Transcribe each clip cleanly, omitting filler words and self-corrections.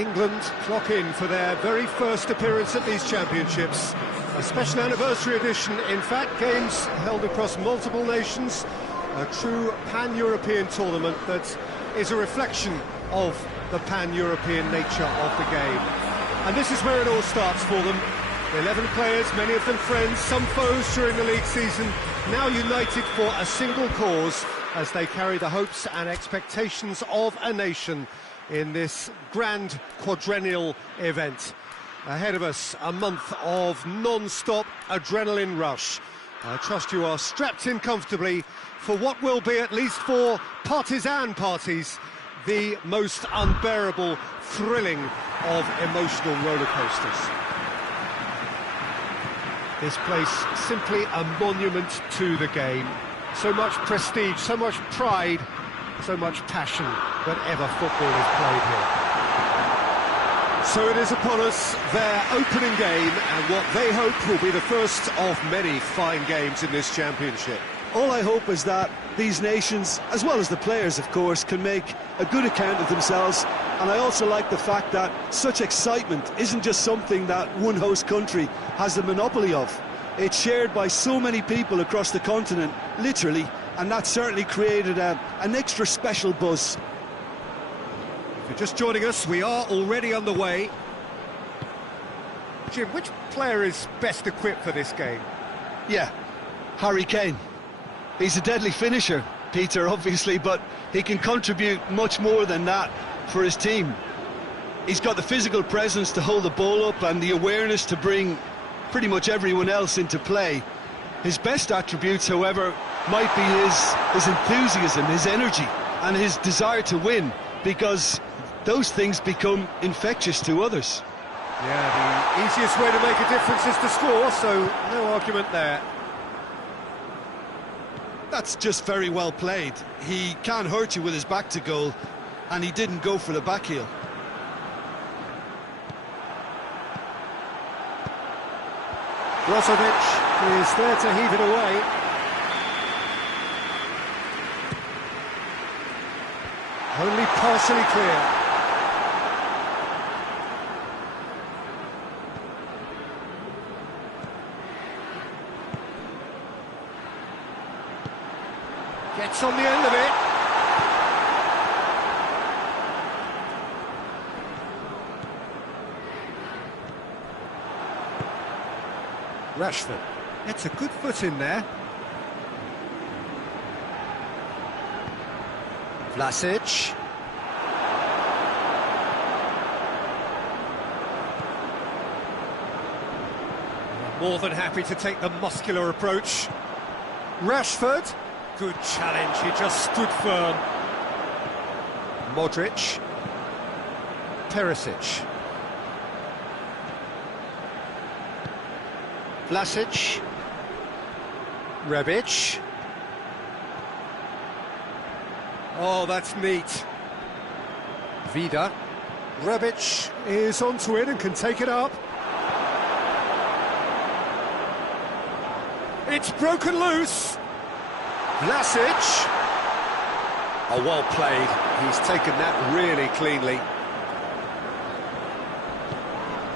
England clock in for their very first appearance at these championships. A special anniversary edition, in fact, games held across multiple nations, a true pan-European tournament that is a reflection of the pan-European nature of the game. And this is where it all starts for them. 11 players, many of them friends, some foes during the league season, now united for a single cause as they carry the hopes and expectations of a nation in this grand quadrennial event. Ahead of us, a month of non-stop adrenaline rush. I trust you are strapped in comfortably for what will be, at least for partisan parties, the most unbearable, thrilling of emotional roller coasters. This place simply a monument to the game. So much prestige, so much pride, so much passion whenever football is played here. So it is upon us, their opening game, and what they hope will be the first of many fine games in this championship. All I hope is that these nations, as well as the players of course, can make a good account of themselves. And I also like the fact that such excitement isn't just something that one host country has a monopoly of. It's shared by so many people across the continent, literally, and that certainly created an extra special buzz. If you're just joining us, we are already underway. Jim, which player is best equipped for this game? Yeah, Harry Kane. He's a deadly finisher, Peter, obviously, but he can contribute much more than that for his team. He's got the physical presence to hold the ball up and the awareness to bring pretty much everyone else into play. His best attributes, however, might be his enthusiasm, his energy, and his desire to win, because those things become infectious to others. Yeah, the easiest way to make a difference is to score, so no argument there. That's just very well played. He can't hurt you with his back to goal, and he didn't go for the back heel. Brozovic is there to heave it away. Only partially clear. Gets on the end of it. Rashford gets a good foot in there. Vlasic. More than happy to take the muscular approach. Rashford. Good challenge, he just stood firm. Modric. Perisic. Vlasic. Rebic. Oh, that's neat. Vida. Rebic is onto it and can take it up. It's broken loose. Vlasic. Oh, well played. He's taken that really cleanly.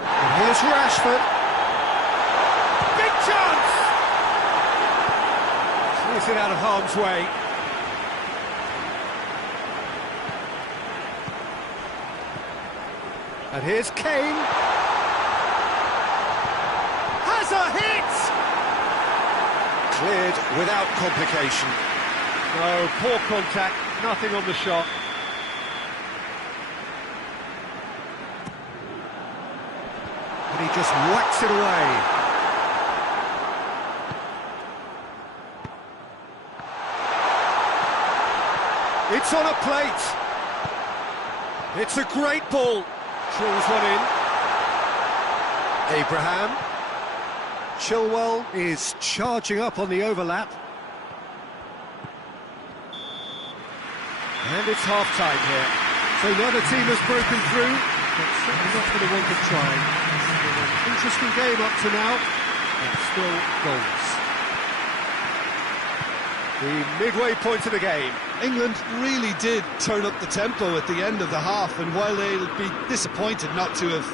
And here's Rashford. Big chance! Clears it out of harm's way. And here's Kane. Has a hit! Cleared without complication. No, poor contact, nothing on the shot. And he just whacks it away. It's on a plate. It's a great ball. Drills one in. Abraham. Chilwell is charging up on the overlap. And it's half-time here. So neither team has broken through, but certainly not for the want of trying. It's been an interesting game up to now, but still goals. The midway point of the game. England really did turn up the tempo at the end of the half, and while they'll be disappointed not to have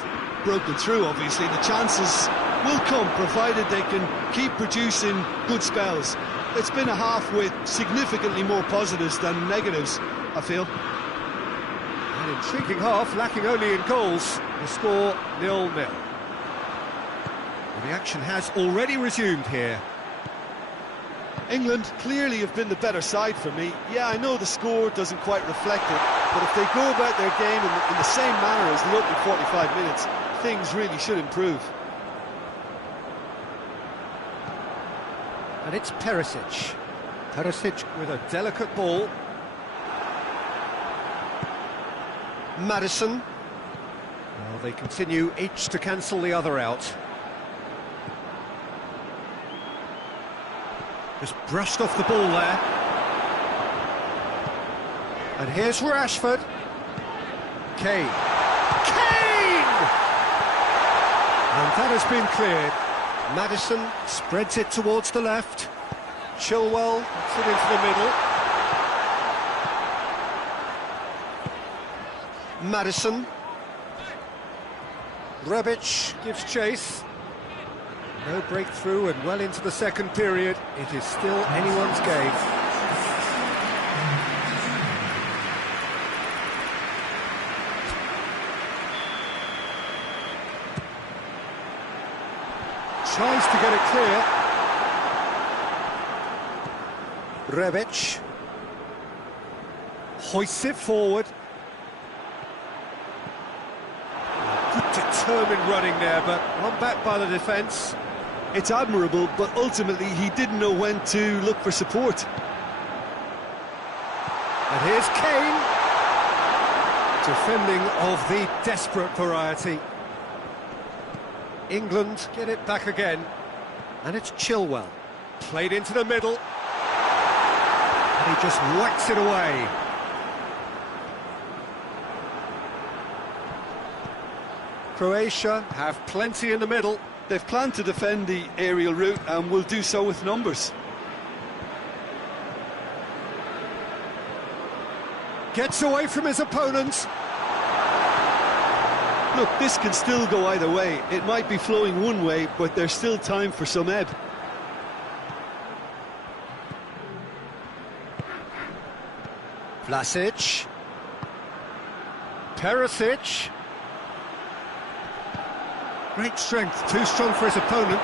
broken through, obviously, the chances will come, provided they can keep producing good spells. It's been a half with significantly more positives than negatives, I feel. An intriguing half, lacking only in goals. The score 0-0. The action has already resumed here. England clearly have been the better side for me. Yeah, I know the score doesn't quite reflect it, but if they go about their game in the same manner as the opening 45 minutes, things really should improve. And it's Perisic. Perisic with a delicate ball. Maddison. Well, they continue each to cancel the other out. Just brushed off the ball there. And here's Rashford. Kane. Kane! And that has been cleared. Maddison spreads it towards the left. Chilwell puts it into the middle. Maddison. Rebic gives chase. No breakthrough and well into the second period. It is still anyone's game. Tries to get it clear. Rebic hoists it forward. Good determined running there, but one back by the defence. It's admirable, but ultimately he didn't know when to look for support. And here's Kane, defending of the desperate variety. England get it back again, and it's Chilwell. Played into the middle, and he just whacks it away. Croatia have plenty in the middle. They've planned to defend the aerial route and will do so with numbers. Gets away from his opponents. Look, this can still go either way. It might be flowing one way, but there's still time for some ebb. Vlasic. Perisic. Great strength, too strong for his opponent.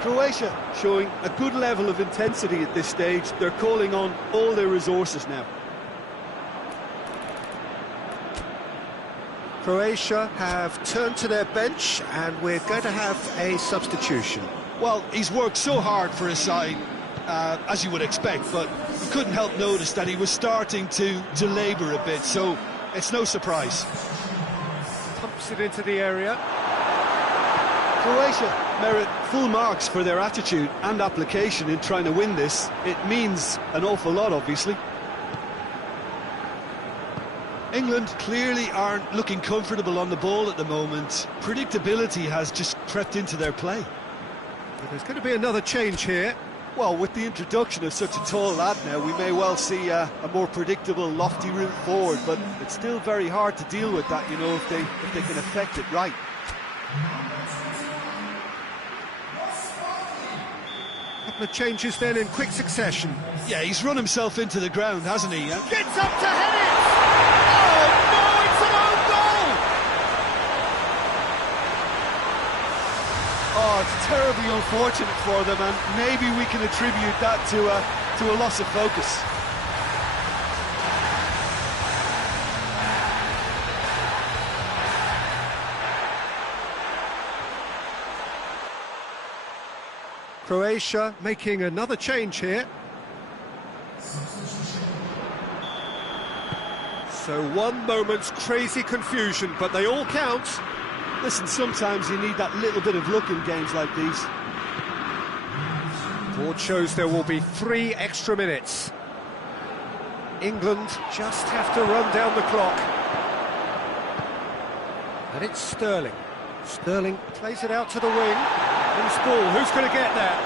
Croatia showing a good level of intensity at this stage. They're calling on all their resources now. Croatia have turned to their bench, and we're going to have a substitution. Well, he's worked so hard for his side, as you would expect, but you couldn't help notice that he was starting to labour a bit, so it's no surprise. Pumps it into the area. Croatia merit full marks for their attitude and application in trying to win this. It means an awful lot, obviously. England clearly aren't looking comfortable on the ball at the moment. Predictability has just crept into their play. But there's going to be another change here. Well, with the introduction of such a tall lad now, we may well see a more predictable, lofty route forward, but it's still very hard to deal with that, you know, if they can affect it right. Couple of changes then in quick succession. Yeah, he's run himself into the ground, hasn't he? Gets up to head it! Oh no, it's an own goal! Oh, it's terribly unfortunate for them, and maybe we can attribute that to a loss of focus. Croatia making another change here. So one moment's crazy confusion, but they all count. Listen, sometimes you need that little bit of luck in games like these. Board shows there will be 3 extra minutes. England just have to run down the clock. And it's Sterling. Sterling plays it out to the wing. Loose ball, who's going to get that?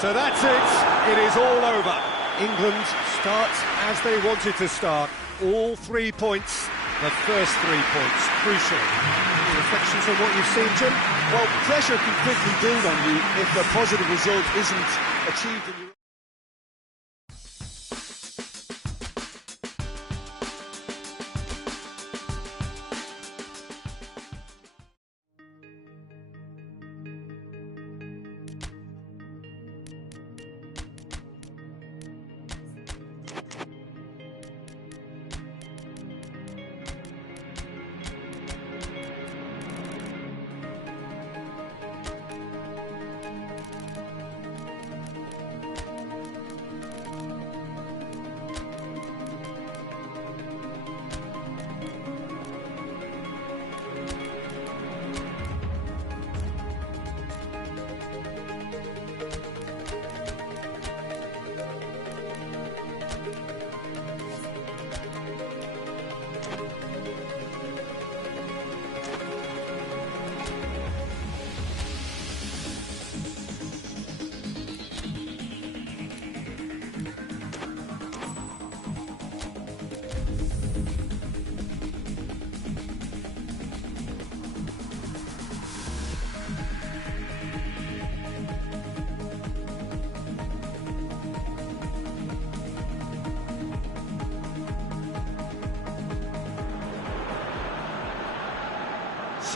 So that's it, it is all over. England starts as they wanted to start. All 3 points, the first 3 points, crucial. Any reflections on what you've seen, Jim? Well, pressure can quickly build on you if a positive result isn't achieved in your...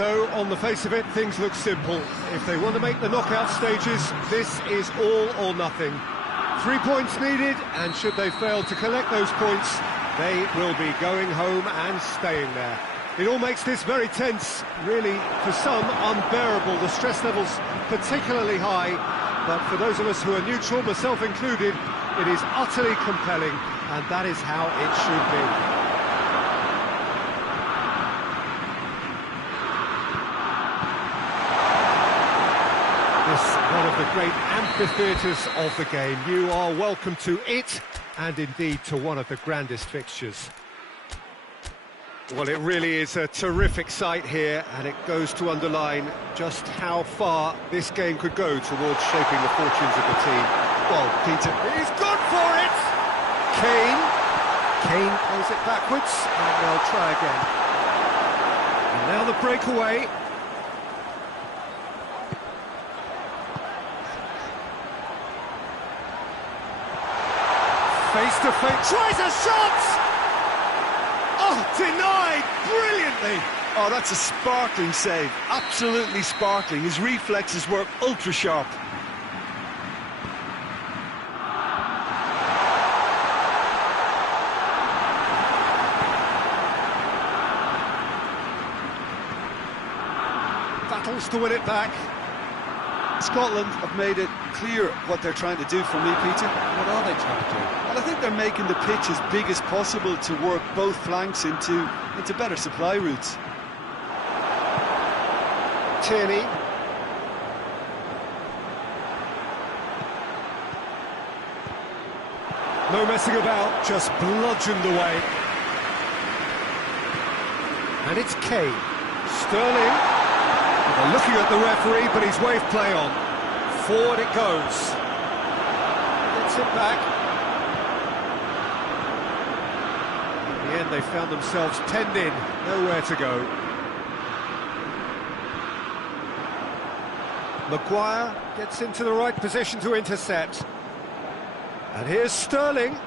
So, on the face of it, things look simple. If they want to make the knockout stages, this is all or nothing. 3 points needed, and should they fail to collect those points, they will be going home and staying there. It all makes this very tense, really, for some, unbearable. The stress levels particularly high, but for those of us who are neutral, myself included, it is utterly compelling, and that is how it should be. One of the great amphitheatres of the game. You are welcome to it, and indeed to one of the grandest fixtures. Well, it really is a terrific sight here, and it goes to underline just how far this game could go towards shaping the fortunes of the team. Well, Peter, he's gone for it! Kane plays it backwards, and they'll try again. And now the breakaway. Face to face, tries a shot! Oh, denied brilliantly! Oh, that's a sparkling save, absolutely sparkling. His reflexes work ultra sharp. Battles to win it back. Scotland have made it clear what they're trying to do for me, Peter. What are they trying to do? Well, I think they're making the pitch as big as possible to work both flanks into better supply routes. Tierney. No messing about, just bludgeoned away. And it's Kane. Sterling. They're looking at the referee, but he's waved play on. Forward it goes. Gets it back. In the end, they found themselves penned in, nowhere to go. Maguire gets into the right position to intercept. And here's Sterling.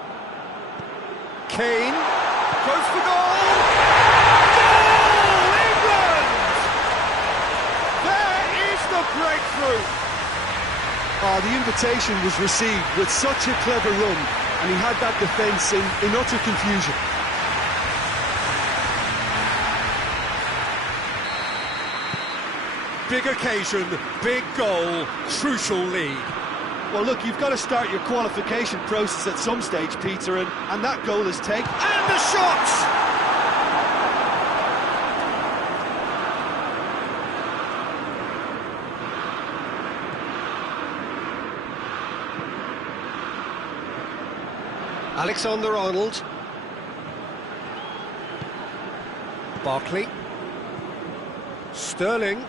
Kane goes for goal! Breakthrough! Oh, the invitation was received with such a clever run, and he had that defence in utter confusion. Big occasion, big goal, crucial lead. Well, look, you've got to start your qualification process at some stage, Peter, and that goal is taken. And the shot! Alexander-Arnold. Barkley. Sterling.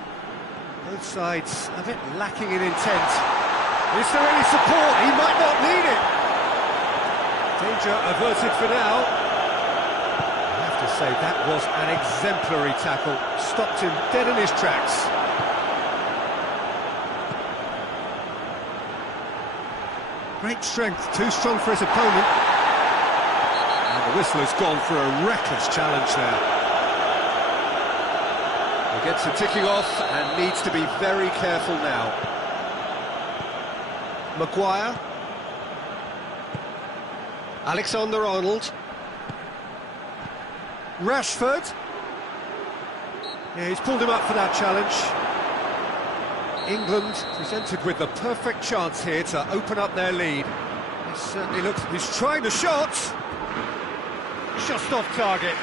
Both sides a bit lacking in intent. Is there any support? He might not need it. Danger averted for now. I have to say, that was an exemplary tackle. Stopped him dead in his tracks. Great strength, too strong for his opponent. And the whistler's gone for a reckless challenge there. He gets the ticking off and needs to be very careful now. Maguire. Alexander-Arnold. Rashford. Yeah, he's pulled him up for that challenge. England presented with the perfect chance here to open up their lead. It certainly looks... He's trying the shot! Just off target.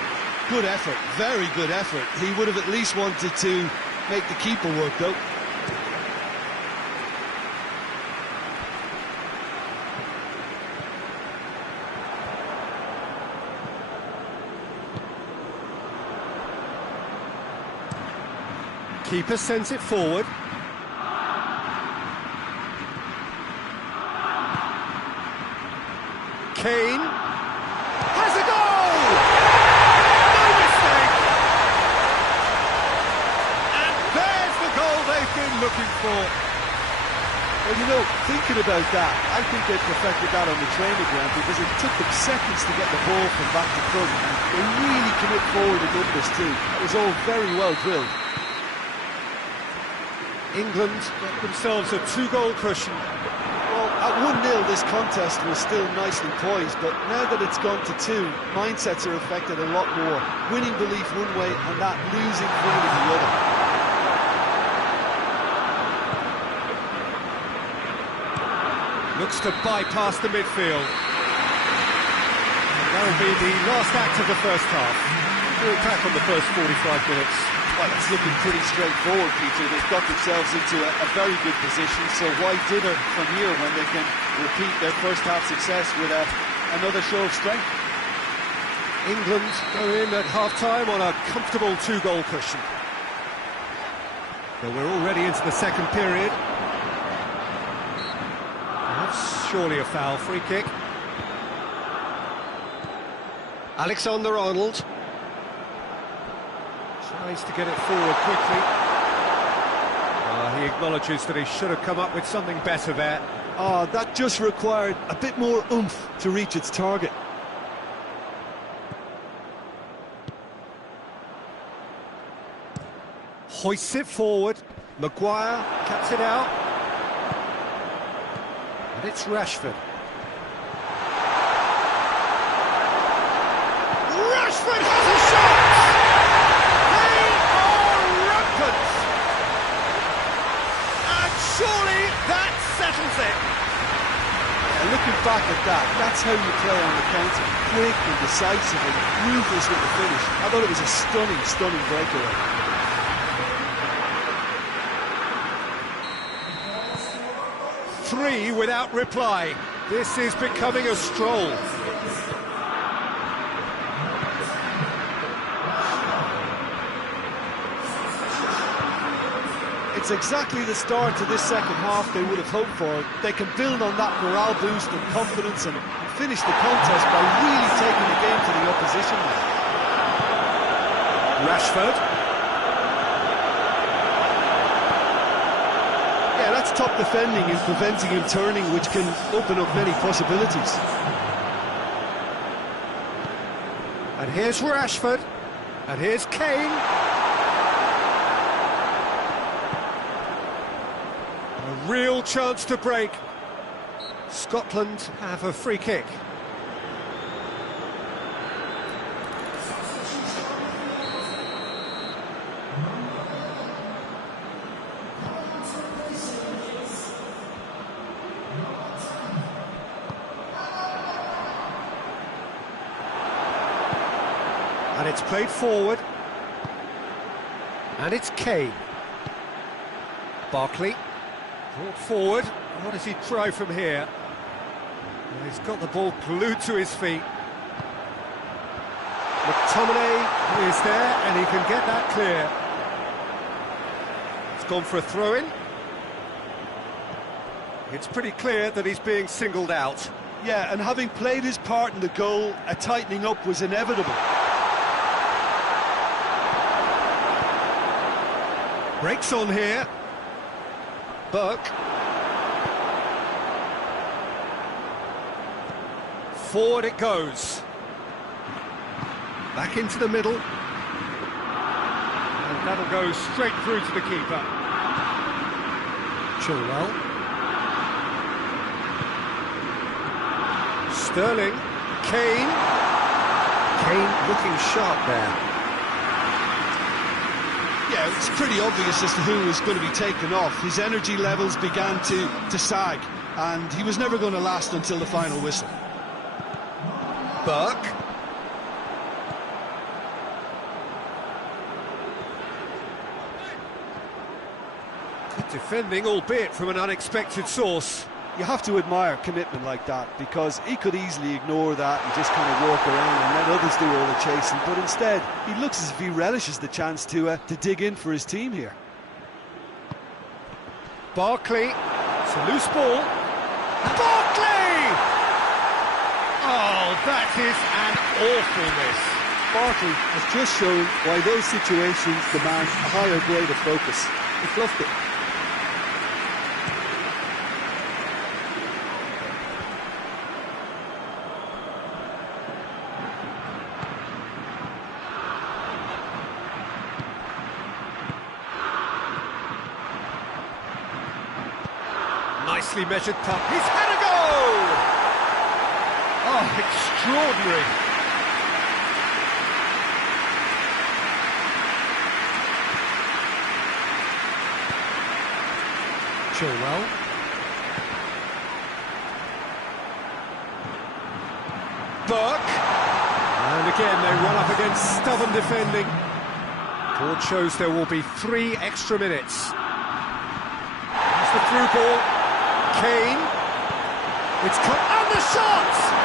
Good effort, very good effort. He would have at least wanted to make the keeper work, though. Keeper sends it forward. Kane has a goal! No mistake! And there's the goal they've been looking for. Well, you know, thinking about that, I think they perfected that on the training ground because it took them seconds to get the ball from back to front. They really commit forward in numbers too. It was all very well drilled. England get themselves a 2-goal cushion. Well, at 1-0 this contest was still nicely poised, but now that it's gone to 2, mindsets are affected a lot more. Winning belief one way and that losing feeling the other. Looks to bypass the midfield. And that'll be the last act of the first half. We'll back on the first 45 minutes. Well, it's looking pretty straightforward, Peter. They've got themselves into a very good position, so why dither from here when they can repeat their first half success with another show of strength? England go in at half-time on a comfortable 2-goal cushion. But we're already into the second period. That's surely a foul. Free kick. Alexander-Arnold tries to get it forward quickly. He acknowledges that he should have come up with something better there. That just required a bit more oomph to reach its target. Hoists it forward. Maguire cuts it out. And it's Rashford. Rashford has a shot! They are rampant! And surely that settles it. Yeah, looking back at that, that's how you play on the counter. Quick and decisive and ruthless with the finish. I thought it was a stunning, stunning breakaway. Three without reply. This is becoming a stroll. It's exactly the start to this second half they would have hoped for. They can build on that morale boost and confidence and finish the contest by really taking the game to the opposition now. Rashford. Yeah, that's top defending and preventing him turning, which can open up many possibilities. And here's Rashford. And here's Kane. A real chance to break. Scotland have a free kick. And it's played forward. And it's Kane. Barkley. Brought forward. What does he try from here? Well, he's got the ball glued to his feet. McTominay is there, and he can get that clear. It's gone for a throw-in. It's pretty clear that he's being singled out. Yeah, and having played his part in the goal, a tightening up was inevitable. Breaks on here. Burke. Forward it goes. Back into the middle. And that'll go straight through to the keeper. Chilwell. Sterling. Kane. Kane looking sharp there. Yeah, it's pretty obvious as to who was going to be taken off. His energy levels began to sag, and he was never going to last until the final whistle. Burke. Good defending, albeit from an unexpected source. You have to admire commitment like that, because he could easily ignore that and just kind of walk around and let others do all the chasing, but instead he looks as if he relishes the chance to dig in for his team here. Barkley, it's a loose ball. Barkley! Oh, that is an awful miss. Barkley has just shown why those situations demand a higher grade of focus. He fluffed it. Nicely measured puck. He's had a go! Oh, extraordinary. Chilwell. Burke. And again, they run up against stubborn defending. Board shows there will be 3 extra minutes. That's the through ball. Kane. It's cut. And the shot!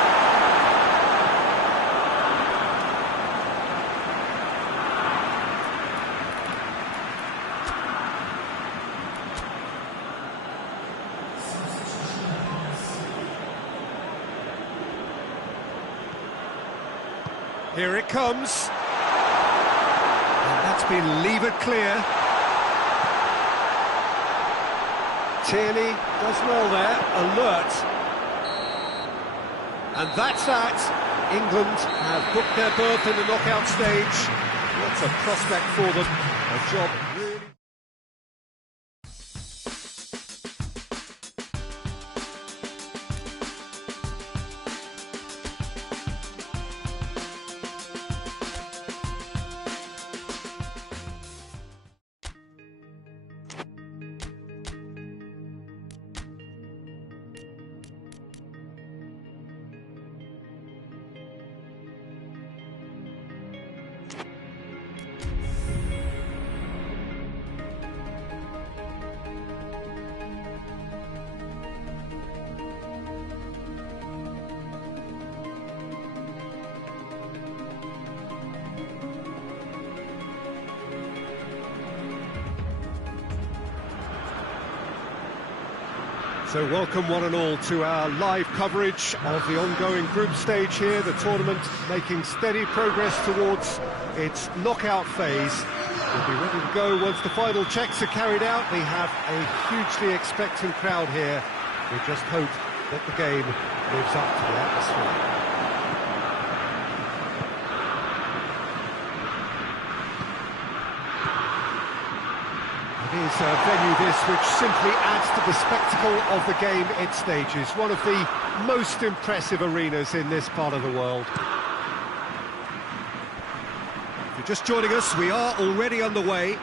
Here it comes. And that's been levered clear. Tierney does well there, alert. And that's that. England have booked their berth in the knockout stage. What's a prospect for them? A job really... So welcome one and all to our live coverage of the ongoing group stage here, the tournament making steady progress towards its knockout phase. We'll be ready to go once the final checks are carried out. We have a hugely expectant crowd here. We just hope that the game lives up to the atmosphere. It is a venue this which simply adds to the spectacle of the game it stages. One of the most impressive arenas in this part of the world. If you're just joining us, we are already underway.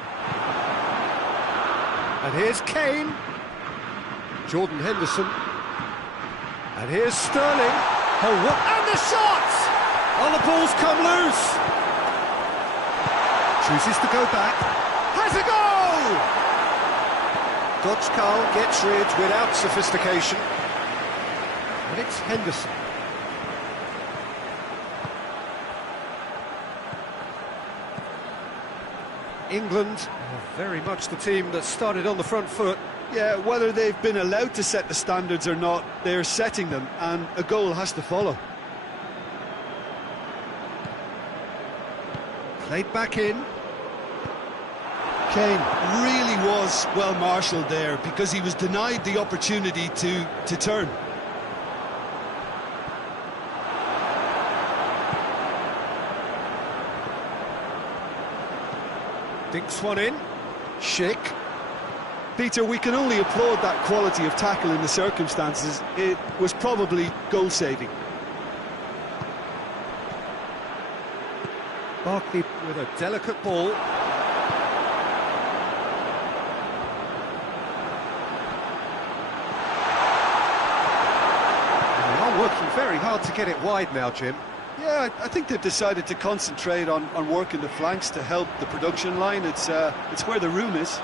And here's Kane. Jordan Henderson. And here's Sterling. Oh, what? And the shot! Oh, the ball's come loose. Chooses to go back. Has a goal! Dodgkal gets rid without sophistication. And it's Henderson. England are very much the team that started on the front foot. Yeah, whether they've been allowed to set the standards or not, they're setting them, and a goal has to follow. Played back in. Kane really was well marshalled there because he was denied the opportunity to turn. Dinks one in. Schick. Peter, we can only applaud that quality of tackle in the circumstances. It was probably goal-saving. Barkley with a delicate ball. Working very hard to get it wide now, Jim. Yeah, I think they've decided to concentrate on working the flanks to help the production line. It's where the room is.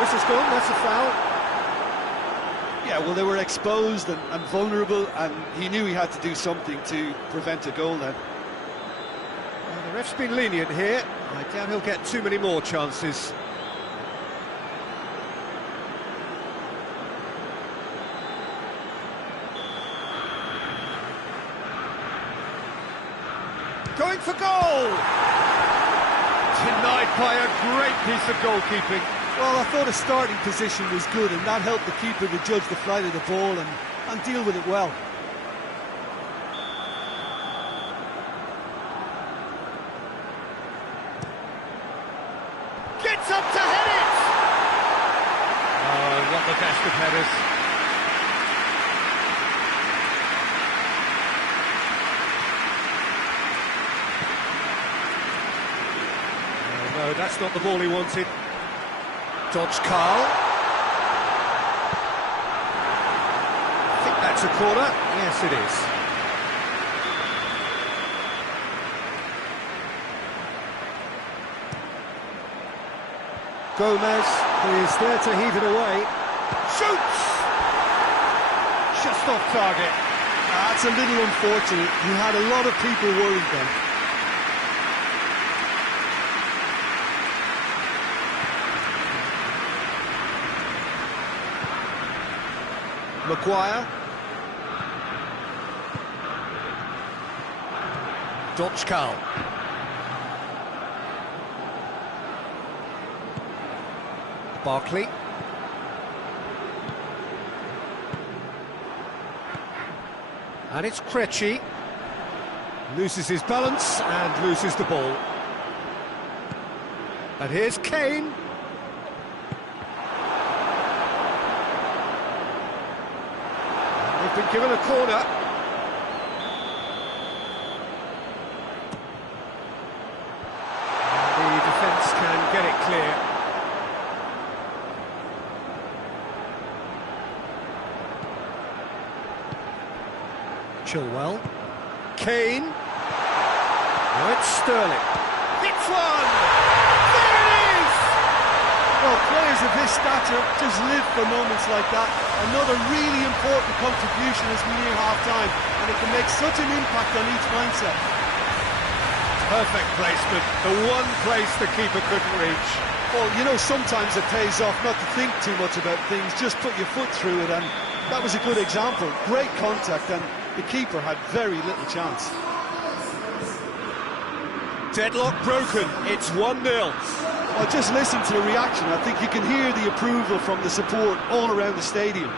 This is gone, that's a foul. Yeah, well, they were exposed and vulnerable, and he knew he had to do something to prevent a goal then. Well, the ref's been lenient here. I doubt he'll get too many more chances. Going for goal! Denied by a great piece of goalkeeping. Well, I thought his starting position was good, and that helped the keeper to judge the flight of the ball and deal with it well. Gets up to head it! not the best of headers. Oh, no, that's not the ball he wanted. Dodge Carl. I think that's a corner. Yes, it is. Gomez is there to heave it away. Shoots! Just off target. That's a little unfortunate. He had a lot of people worried then. Maguire. Dochkal. Barkley. And it's Krejci. Loses his balance and loses the ball. And here's Kane. They've been given a corner. And the defence can get it clear. Chilwell. Kane. Now it's Sterling. Hits one! There it is! Well, players of his stature just live for moments like that. Another really important contribution as we near half-time, and it can make such an impact on each mindset. Perfect placement, the one place the keeper couldn't reach. Well, you know, sometimes it pays off not to think too much about things, just put your foot through it, and that was a good example. Great contact, and the keeper had very little chance. Deadlock broken, it's 1-0. Well, just listen to the reaction. I think you can hear the approval from the support all around the stadium.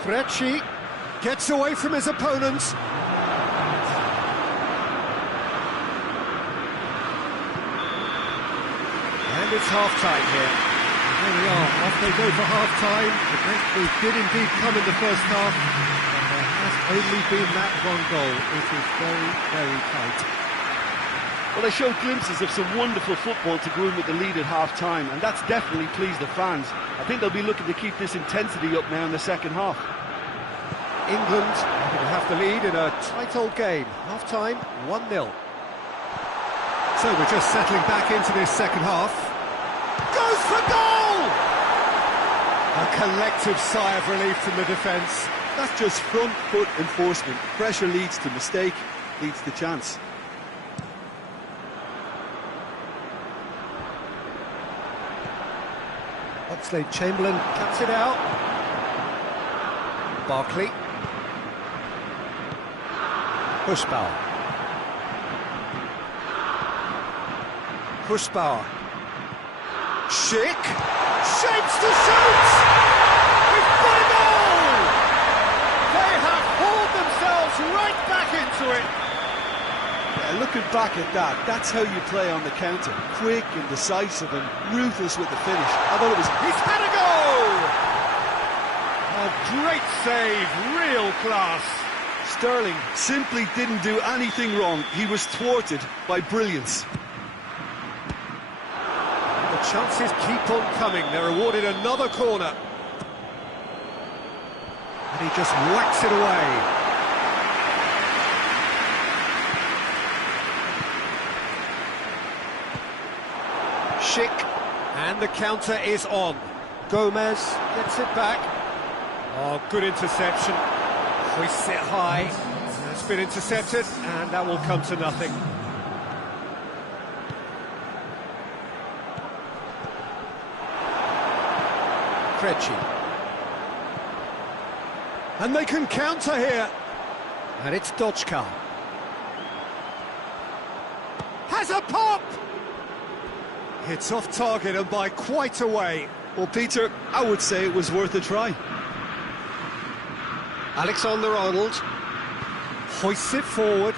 Krejci gets away from his opponents. And it's half-time here. There we are, off they go for half-time. The breakthrough did indeed come in the first half, and there has only been that one goal. It is very, very tight. Well, they showed glimpses of some wonderful football to go in with the lead at half-time, and that's definitely pleased the fans. I think they'll be looking to keep this intensity up now in the second half. England happy to have the lead in a tight old game. Half-time, 1-0. So we're just settling back into this second half. Goes for goal! A collective sigh of relief from the defence. That's just front foot enforcement. Pressure leads to mistake, leads to chance. Oxlade-Chamberlain cuts it out. Barkley. Hushbauer. Hushbauer. Schick. Shapes to shoot! We've got a goal! They have hauled themselves right back into it. Yeah, looking back at that, that's how you play on the counter. Quick and decisive and ruthless with the finish. I thought it was... He's had a goal! A great save, real class. Sterling simply didn't do anything wrong. He was thwarted by brilliance. The chances keep on coming. They're awarded another corner. And he just whacks it away. Schick, and the counter is on. Gomez gets it back. Oh, good interception. Hoists it high. That's been intercepted, and that will come to nothing. Krejci. And they can counter here. And it's Dochkal. Has a pop! It's off target and by quite a way. Well, Peter, I would say it was worth a try. Alexander-Arnold hoists it forward.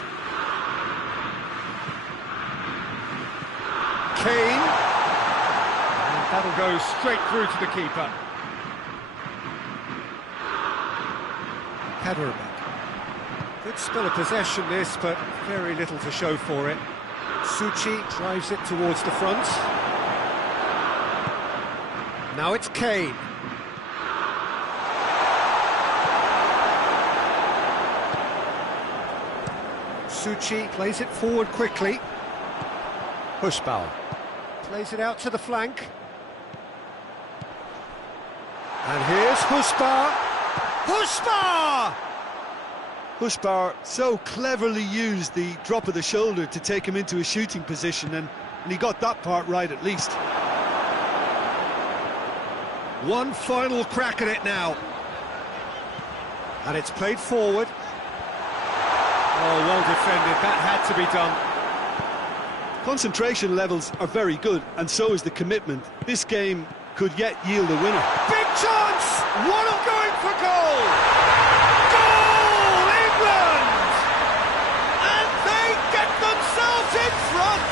Kane. And That'll go straight through to the keeper. Kaderabek. Good spell of possession this, but very little to show for it. Suchi drives it towards the front. Now it's Kane. Suchi plays it forward quickly. Hushbauer plays it out to the flank. And here's Hushbauer. Hushbauer! Hushbauer so cleverly used the drop of the shoulder to take him into a shooting position, and he got that part right at least. One final crack at it now. And it's played forward. Oh, well defended, that had to be done. Concentration levels are very good, and so is the commitment. This game could yet yield a winner. Big chance! One going for goal! Goal, England! And they get themselves in front!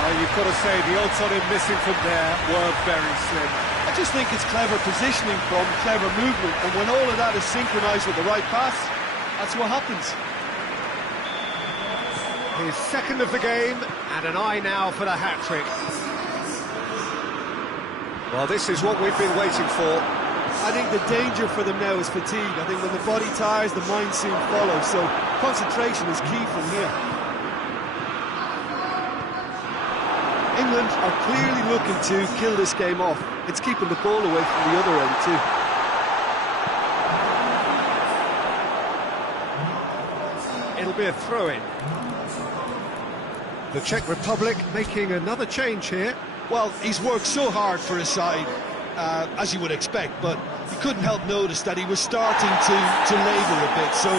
Oh, you've got to say, the odds on him missing from there were very slim. I just think it's clever positioning from clever movement, and when all of that is synchronised with the right pass, that's what happens. His second of the game, and an eye now for the hat-trick. Well, this is what we've been waiting for. I think the danger for them now is fatigue. I think when the body tires, the mind soon follows, so concentration is key from here. England are clearly looking to kill this game off. It's keeping the ball away from the other end too. It'll be a throw-in. The Czech Republic making another change here. Well, he's worked so hard for his side, as you would expect, but you couldn't help notice that he was starting to labour a bit, so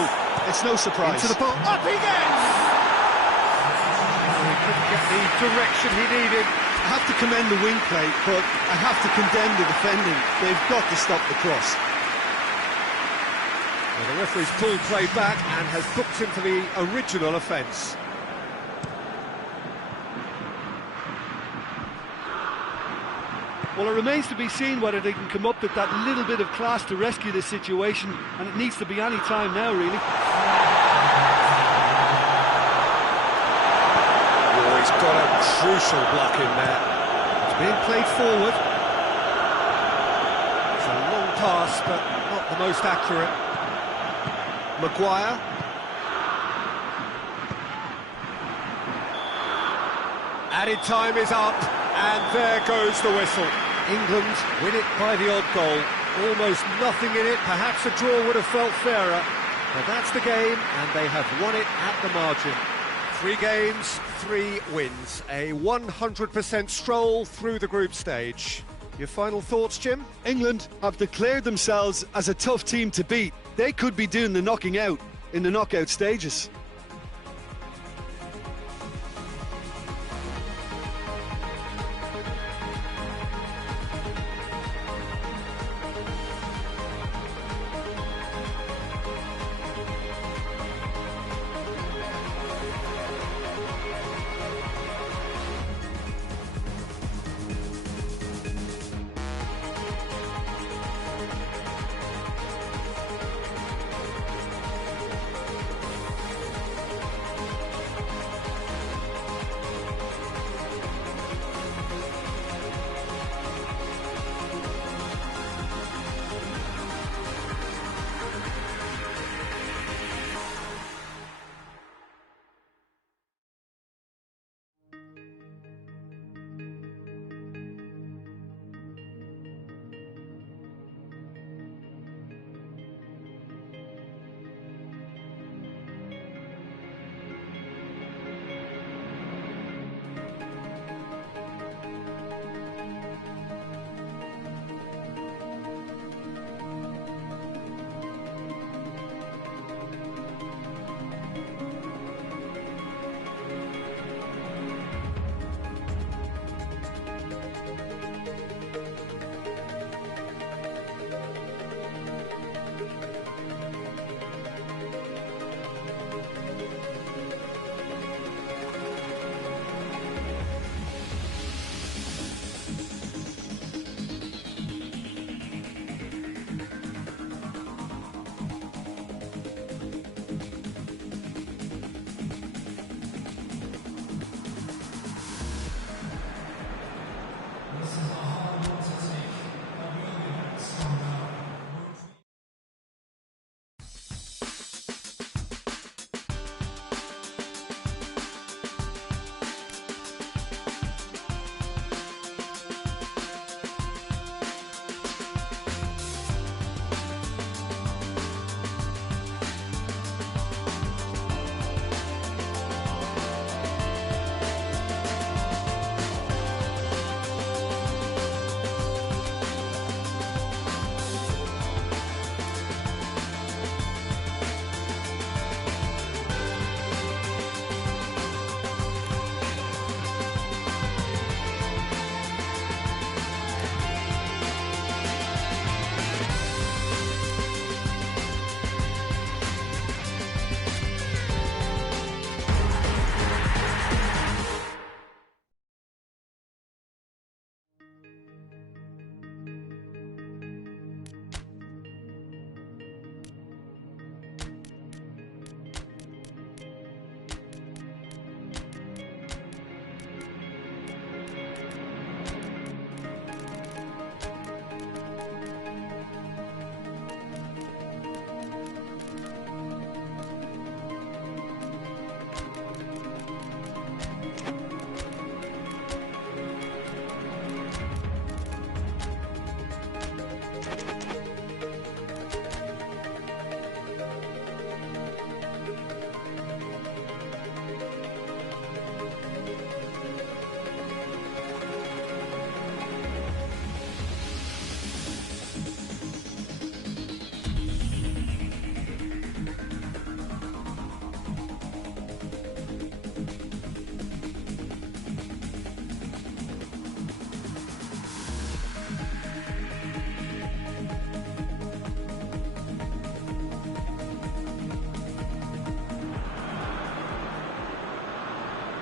it's no surprise. Into the ball, up he gets! He couldn't get the direction he needed. I have to commend the wing play, but I have to condemn the defending. They've got to stop the cross. Well, the referee's pulled play back and has booked him for the original offence. Well, it remains to be seen whether they can come up with that little bit of class to rescue this situation, and it needs to be any time now, really. Oh, he's got a crucial block in there. It's being played forward. It's a long pass, but not the most accurate. Maguire. Added time is up, and there goes the whistle. England win it by the odd goal. Almost nothing in it. Perhaps a draw would have felt fairer. But that's the game, and they have won it at the margin. 3 games, 3 wins. A 100% stroll through the group stage. Your final thoughts, Jim? England have declared themselves as a tough team to beat. They could be doing the knocking out in the knockout stages.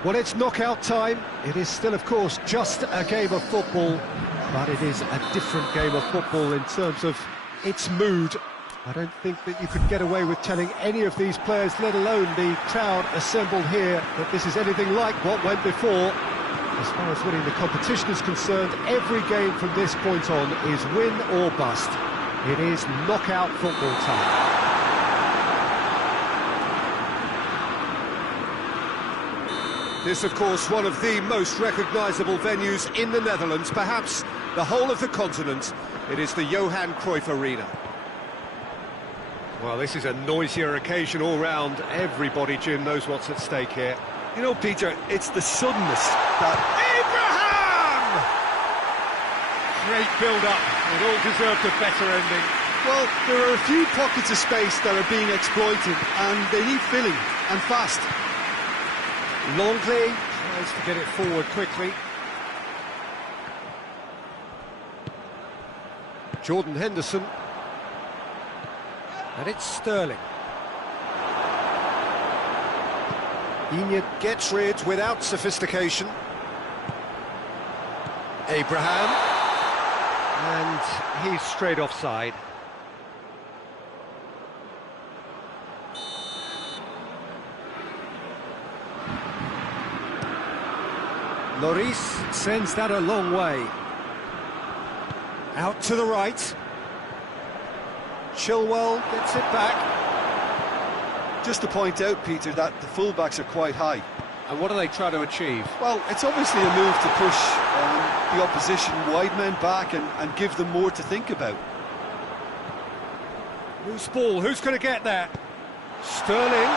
Well, it's knockout time. It is still, of course, just a game of football, but it is a different game of football in terms of its mood. I don't think that you could get away with telling any of these players, let alone the crowd assembled here, that this is anything like what went before. As far as winning the competition is concerned, every game from this point on is win or bust. It is knockout football time. This, of course, one of the most recognisable venues in the Netherlands, perhaps the whole of the continent. It is the Johan Cruyff Arena. Well, this is a noisier occasion all round. Everybody, Jim, knows what's at stake here. You know, Peter, it's the suddenness that... Abraham! Great build-up. It all deserved a better ending. Well, there are a few pockets of space that are being exploited, and they need filling, and fast. Longley tries to get it forward quickly. Jordan Henderson. And it's Sterling. Inya gets rid without sophistication. Abraham. And he's straight offside. Lloris sends that a long way. Out to the right. Chilwell gets it back. Just to point out, Peter, that the fullbacks are quite high. And what are they trying to achieve? Well, it's obviously a move to push the opposition wide men back and give them more to think about. Loose ball, who's going to get that? Sterling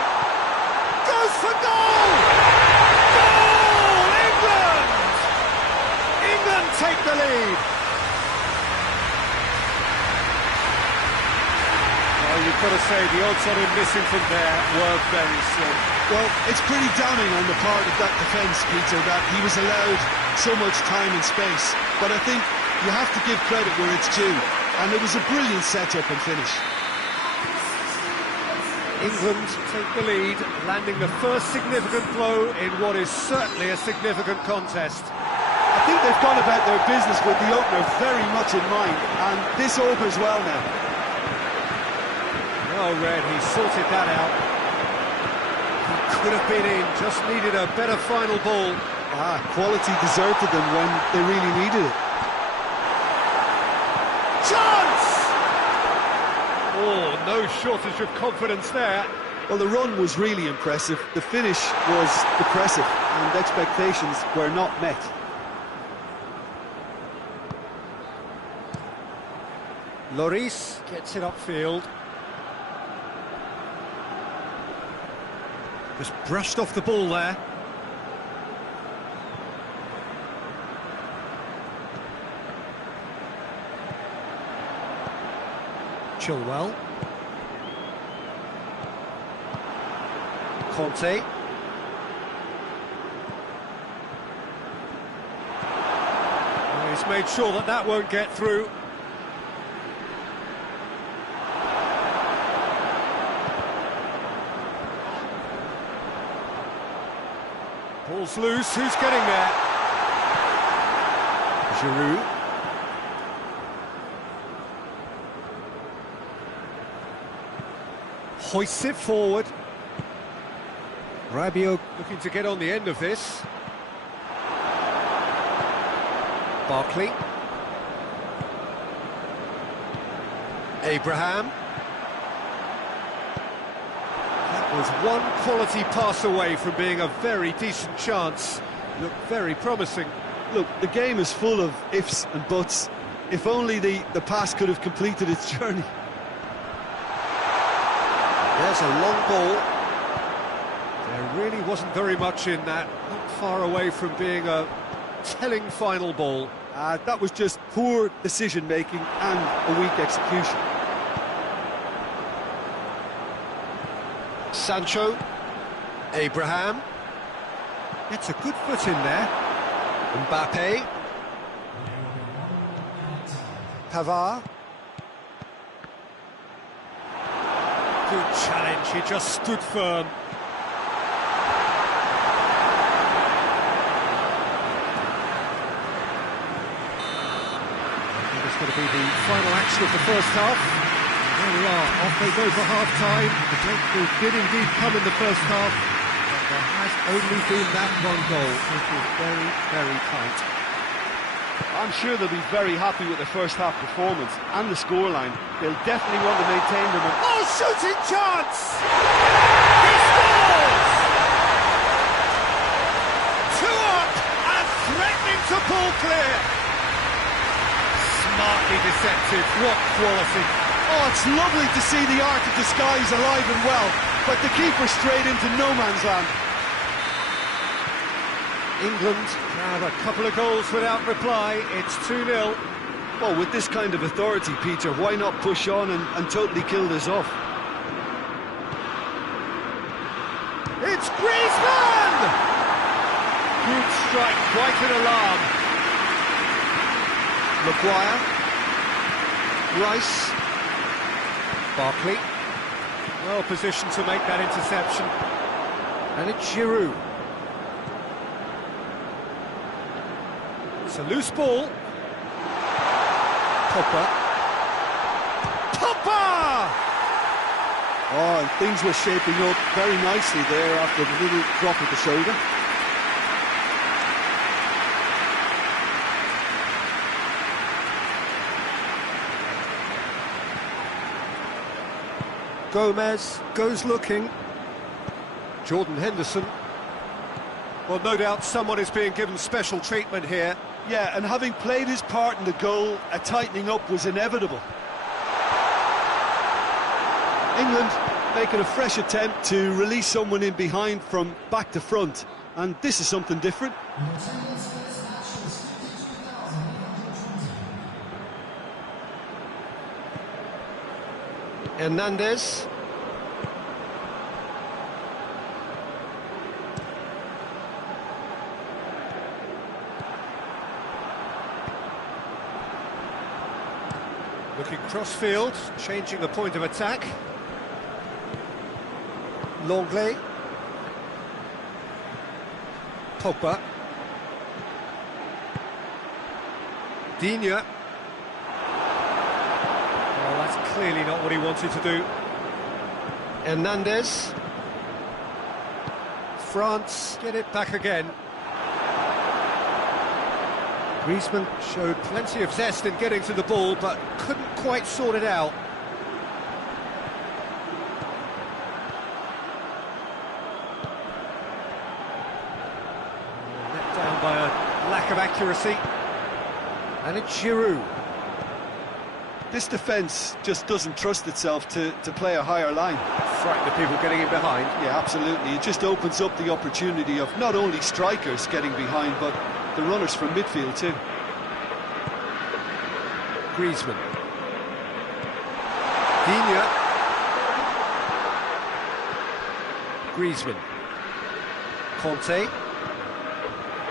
goes for goal! Goal! England! England take the lead. Well, you've got to say the odds on him missing from there were very slim. Well, it's pretty damning on the part of that defence, Peter, that he was allowed so much time and space. But I think you have to give credit where it's due, and it was a brilliant setup and finish. England take the lead, landing the first significant blow in what is certainly a significant contest. I think they've gone about their business with the opener very much in mind, and this augurs well now. Well read, he sorted that out. He could have been in, just needed a better final ball. Quality deserted them when they really needed it. Chance! Oh, no shortage of confidence there. Well, the run was really impressive. The finish was depressive, and expectations were not met. Lloris gets it upfield. Just brushed off the ball there. Chilwell. Conte. Well, he's made sure that that won't get through. Ball's loose, who's getting there? Giroud. Hoists it forward. Rabiot looking to get on the end of this. Barkley. Abraham. That was one quality pass away from being a very decent chance. Looked very promising. Look, the game is full of ifs and buts. If only the pass could have completed its journey. There's a long ball. There really wasn't very much in that. Not far away from being a telling final ball. That was just poor decision-making and a weak execution. Sancho. Abraham. Gets a good foot in there. Mbappe. Pavard. Good challenge, he just stood firm. going to be the final action of the first half. There we are, off they go for half-time. The breakthrough did indeed come in the first half, but there has only been that one goal. It was very, very tight. I'm sure they'll be very happy with the first half performance and the scoreline. They'll definitely want to maintain them. Oh, shooting chance! He scores! Two up and threatening to pull clear. Smartly deceptive, what quality. Oh, it's lovely to see the art of disguise alive and well, but the keeper straight into no man's land. England have a couple of goals without reply. It's 2-0. Well, with this kind of authority, Peter, why not push on and totally kill this off? It's Griezmann! Good strike, quite an alarm. Maguire. Rice. Barkley. Well positioned to make that interception. And it's Giroud. It's a loose ball. Pogba. Oh, and things were shaping up very nicely there after the little drop of the shoulder. Gomez goes looking. Jordan Henderson. Well, no doubt someone is being given special treatment here. Yeah, and having played his part in the goal, a tightening up was inevitable. England making a fresh attempt to release someone in behind from back to front, and this is something different. Hernandez. Looking cross-field, changing the point of attack. Longley. Pogba. Digne. Well, that's clearly not what he wanted to do. Hernandez. France get it back again. Griezmann showed plenty of zest in getting to the ball, but couldn't quite sort it out. Let down by a lack of accuracy. And it's Giroud. This defence just doesn't trust itself to play a higher line. Frighten the people getting in behind. Yeah, absolutely. It just opens up the opportunity of not only strikers getting behind, but the runners from midfield too. Griezmann. Digne. Griezmann. Conte.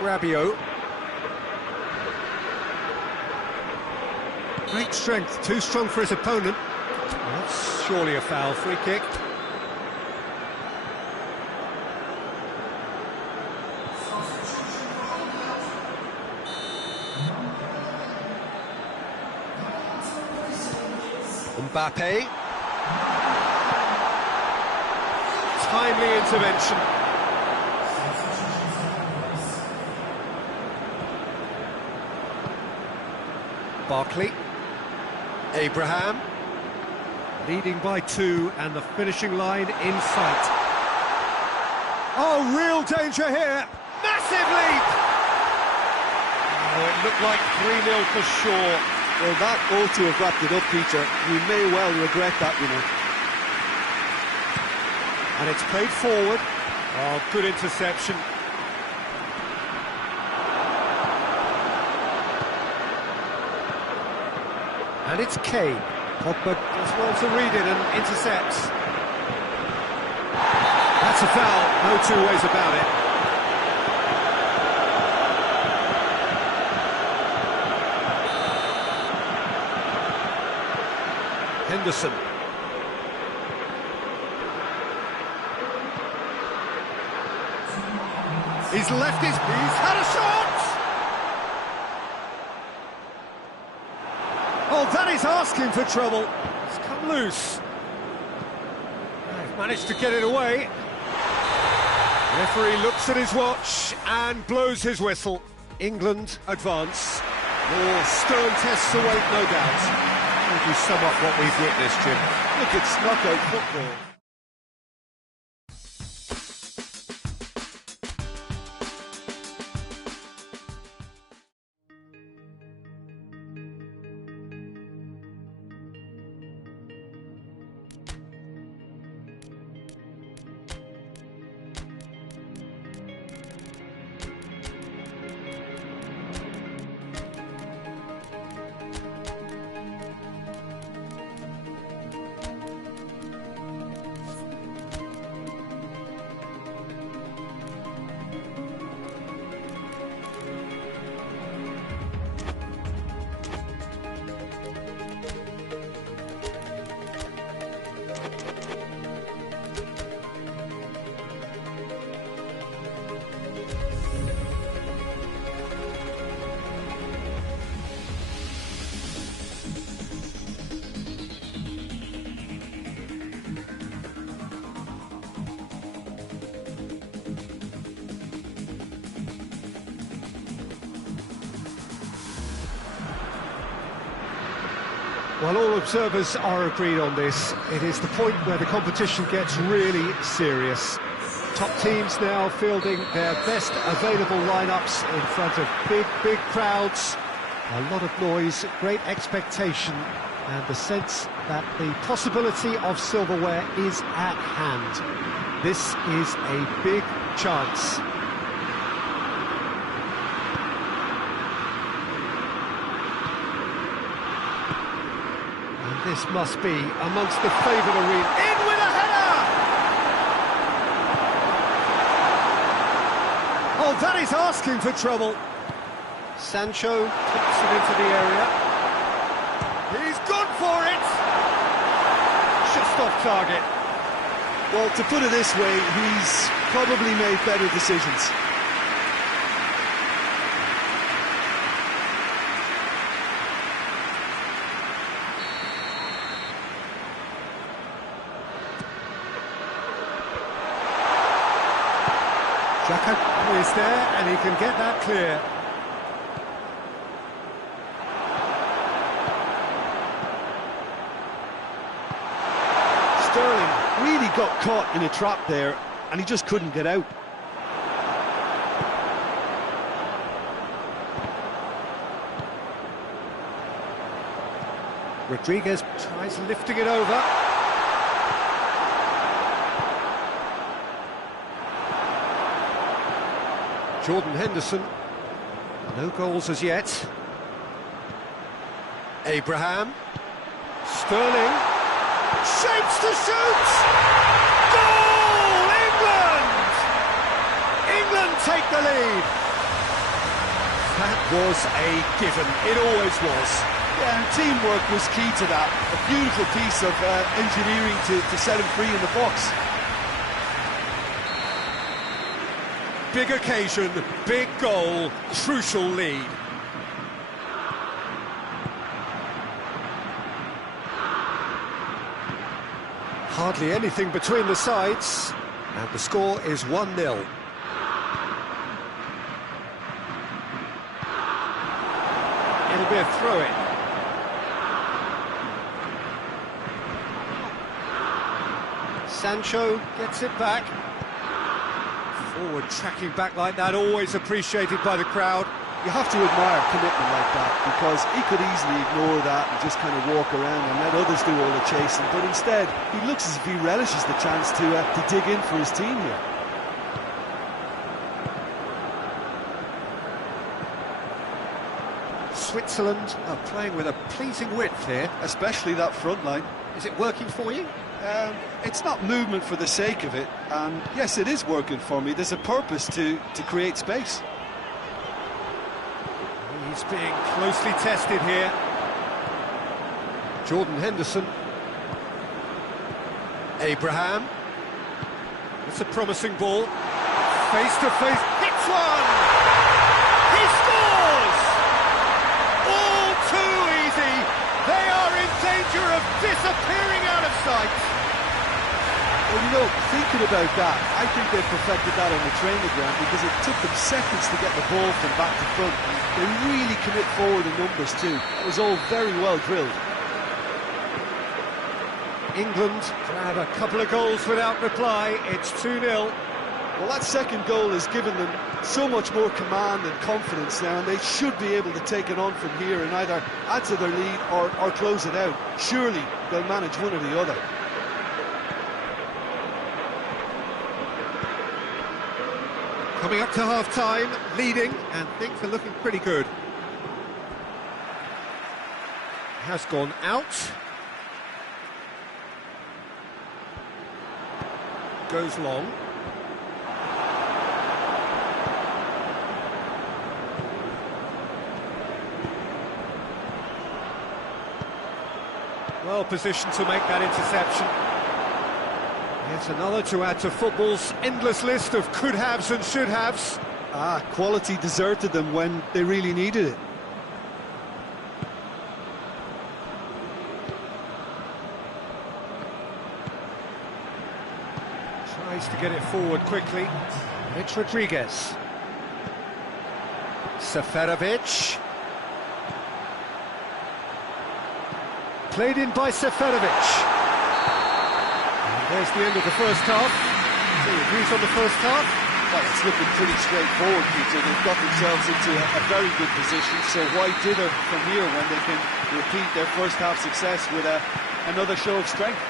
Rabiot. Great strength, too strong for his opponent. Well, that's surely a foul. Free kick. Mbappe. Timely intervention. Barkley. Abraham. Leading by 2 and the finishing line in sight. Oh, real danger here. Massive leap! Oh, it looked like 3-0 for sure. Well, that ought to have wrapped it up, Peter. You may well regret that, you know. And it's played forward. Oh, good interception. And it's Kane. Pogba does well to read it and intercepts. That's a foul, no two ways about it. Henderson. He's left his... He's had a shot! that is asking for trouble. It's come loose. They've managed to get it away. Referee looks at his watch and blows his whistle. England advance. More stern tests await, no doubt. How would you sum up what we've witnessed, Jim? Look, it's knockout football. Well, all observers are agreed on this. It is the point where the competition gets really serious. Top teams now fielding their best available lineups in front of big crowds. A lot of noise, great expectation, and the sense that the possibility of silverware is at hand. This is a big chance. This must be amongst the favoured arena. In with a header! Oh, that is asking for trouble. Sancho puts it into the area. He's gone for it! Just off target. Well, to put it this way, he's probably made better decisions. Xhaka is there, and he can get that clear. Sterling really got caught in a trap there, and he just couldn't get out. Rodriguez tries lifting it over. Jordan Henderson, no goals as yet. Abraham, Sterling, shapes to shoot! Goal! England! England take the lead. That was a given, it always was. Yeah, and teamwork was key to that. A beautiful piece of engineering to set him free in the box. Big occasion, big goal, crucial lead. Hardly anything between the sides, and the score is 1-0. It'll be a throw-in. Sancho gets it back. Forward tracking back like that, always appreciated by the crowd. You have to admire commitment like that, because he could easily ignore that and just kind of walk around and let others do all the chasing, but instead he looks as if he relishes the chance to dig in for his team here. Switzerland are playing with a pleasing width here. Especially that front line. Is it working for you? It's not movement for the sake of it, and yes, it is working for me. There's a purpose to create space. He's being closely tested here. Jordan Henderson. Abraham. It's a promising ball. Face to face. Hits one! He scores! All too easy. They disappearing out of sight. Well, you know, thinking about that, I think they perfected that on the training ground because it took them seconds to get the ball from back to front. They really commit forward in numbers too. It was all very well drilled. England have a couple of goals without reply. It's 2-0. Well, that second goal has given them so much more command and confidence now, and they should be able to take it on from here and either add to their lead or close it out. Surely they'll manage one or the other. Coming up to half-time, leading, and things are looking pretty good. Has gone out. Goes long. Well positioned to make that interception. Here's another to add to football's endless list of could-haves and should-haves. Quality deserted them when they really needed it. Tries to get it forward quickly. It's Rodriguez. Seferovic. Played in by Seferovic. There's the end of the first half. So your views on the first half? Well, it's looking pretty straightforward, Peter. They've got themselves into a very good position, so why dither from here when they can repeat their first half success with another show of strength?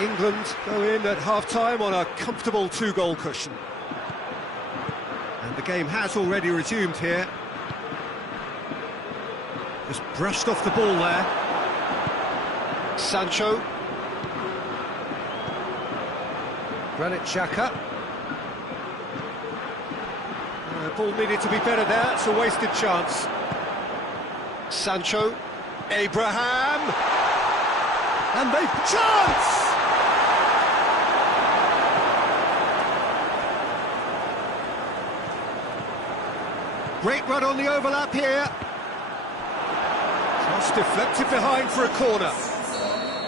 England go in at half-time on a comfortable 2-goal cushion. And the game has already resumed here. Just brushed off the ball there. Sancho. Granit Xhaka. Ball needed to be better there, it's a wasted chance. Sancho. Abraham. And they... Chance! Great run on the overlap here. Cross deflected behind for a corner.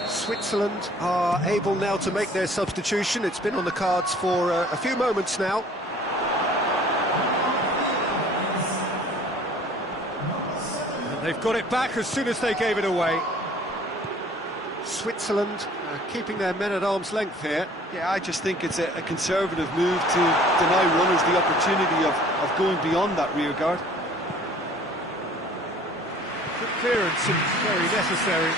Switzerland are able now to make their substitution. It's been on the cards for a few moments now. And they've got it back as soon as they gave it away. Switzerland keeping their men at arm's length here. Yeah, I just think it's a conservative move to deny runners the opportunity of going beyond that rear guard. Good clearance and very necessary.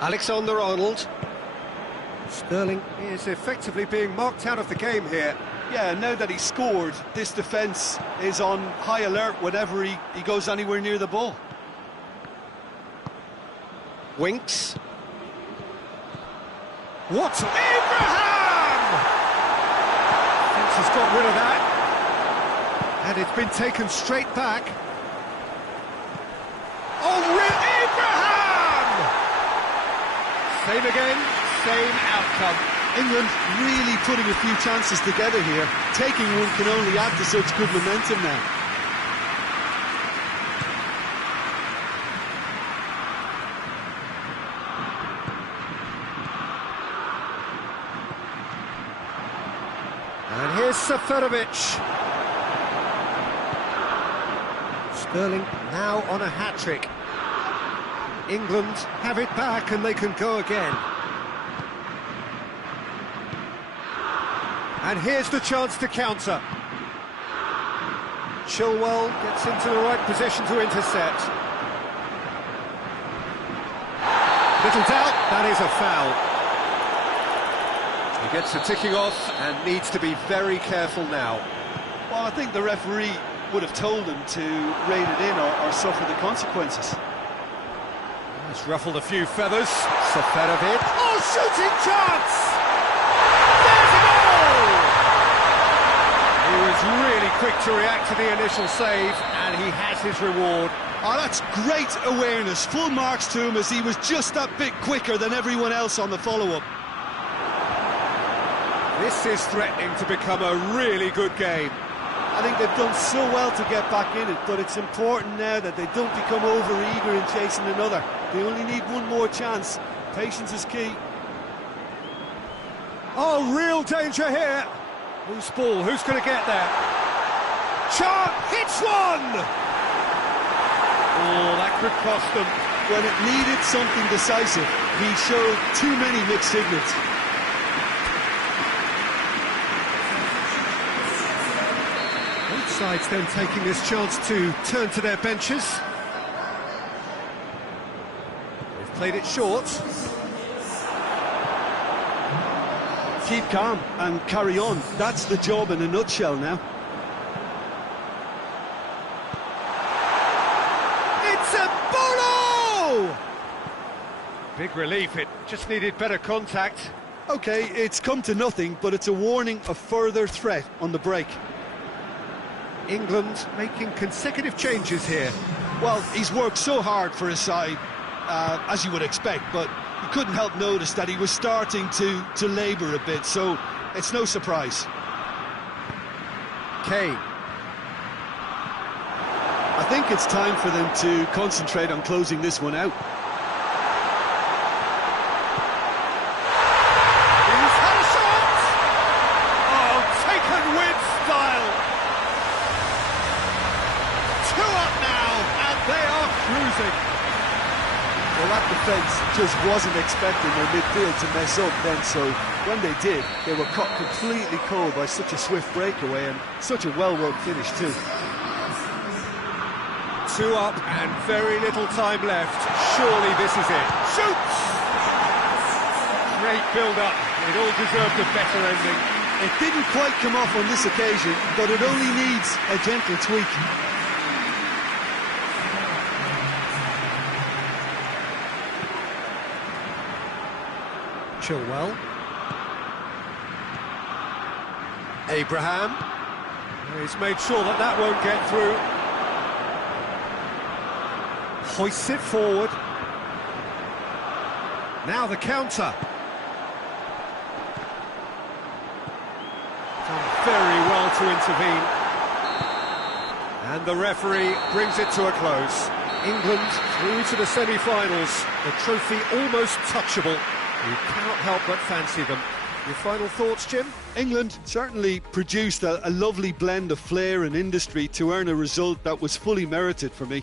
Alexander-Arnold. Sterling is effectively being marked out of the game here. Yeah, now that he's scored, this defence is on high alert whenever he goes anywhere near the ball. Winks. What? Abraham! Fence has got rid of that. And it's been taken straight back. Oh, Abraham! Same again, same outcome. England really putting a few chances together here. Taking one can only add to such good momentum now. And here's Seferovic. Sterling now on a hat-trick. England have it back and they can go again. And here's the chance to counter. Chilwell gets into the right position to intercept. Little doubt, that is a foul. He gets the ticking off and needs to be very careful now. Well, I think the referee would have told him to rein it in or suffer the consequences. He's ruffled a few feathers. Seferovic. Oh, shooting chance! There's a goal! He was really quick to react to the initial save, and he has his reward. Oh, that's great awareness. Full marks to him as he was just that bit quicker than everyone else on the follow-up. This is threatening to become a really good game. I think they've done so well to get back in it, but it's important now that they don't become over-eager in chasing another. They only need one more chance. Patience is key. Oh, real danger here. Who's ball? Who's going to get there? Chant hits one! Oh, that could cost them. When it needed something decisive, he showed too many mixed signals. Both sides then taking this chance to turn to their benches. They've played it short. Keep calm and carry on. That's the job in a nutshell now. It's a bolo! Big relief, it just needed better contact. OK, it's come to nothing, but it's a warning of further threat on the break. England making consecutive changes here. Well, he's worked so hard for his side, as you would expect, but you couldn't help notice that he was starting to labour a bit, so it's no surprise. Kane. I think it's time for them to concentrate on closing this one out. He's had a shot! Oh, taken with style! 2 up now, and they are cruising. Well, that defence just wasn't expecting their midfield to mess up then, so when they did, they were caught completely cold by such a swift breakaway and such a well-worked finish too. 2 up and very little time left. Surely this is it. Shoots! Great build-up. It all deserved a better ending. It didn't quite come off on this occasion, but it only needs a gentle tweak. Chilwell. Abraham. He's made sure that that won't get through. Hoists it forward. Now the counter. Done very well to intervene. And the referee brings it to a close. England through to the semi-finals. The trophy almost touchable. You cannot help but fancy them. Your final thoughts, Jim? England certainly produced a lovely blend of flair and industry to earn a result that was fully merited for me.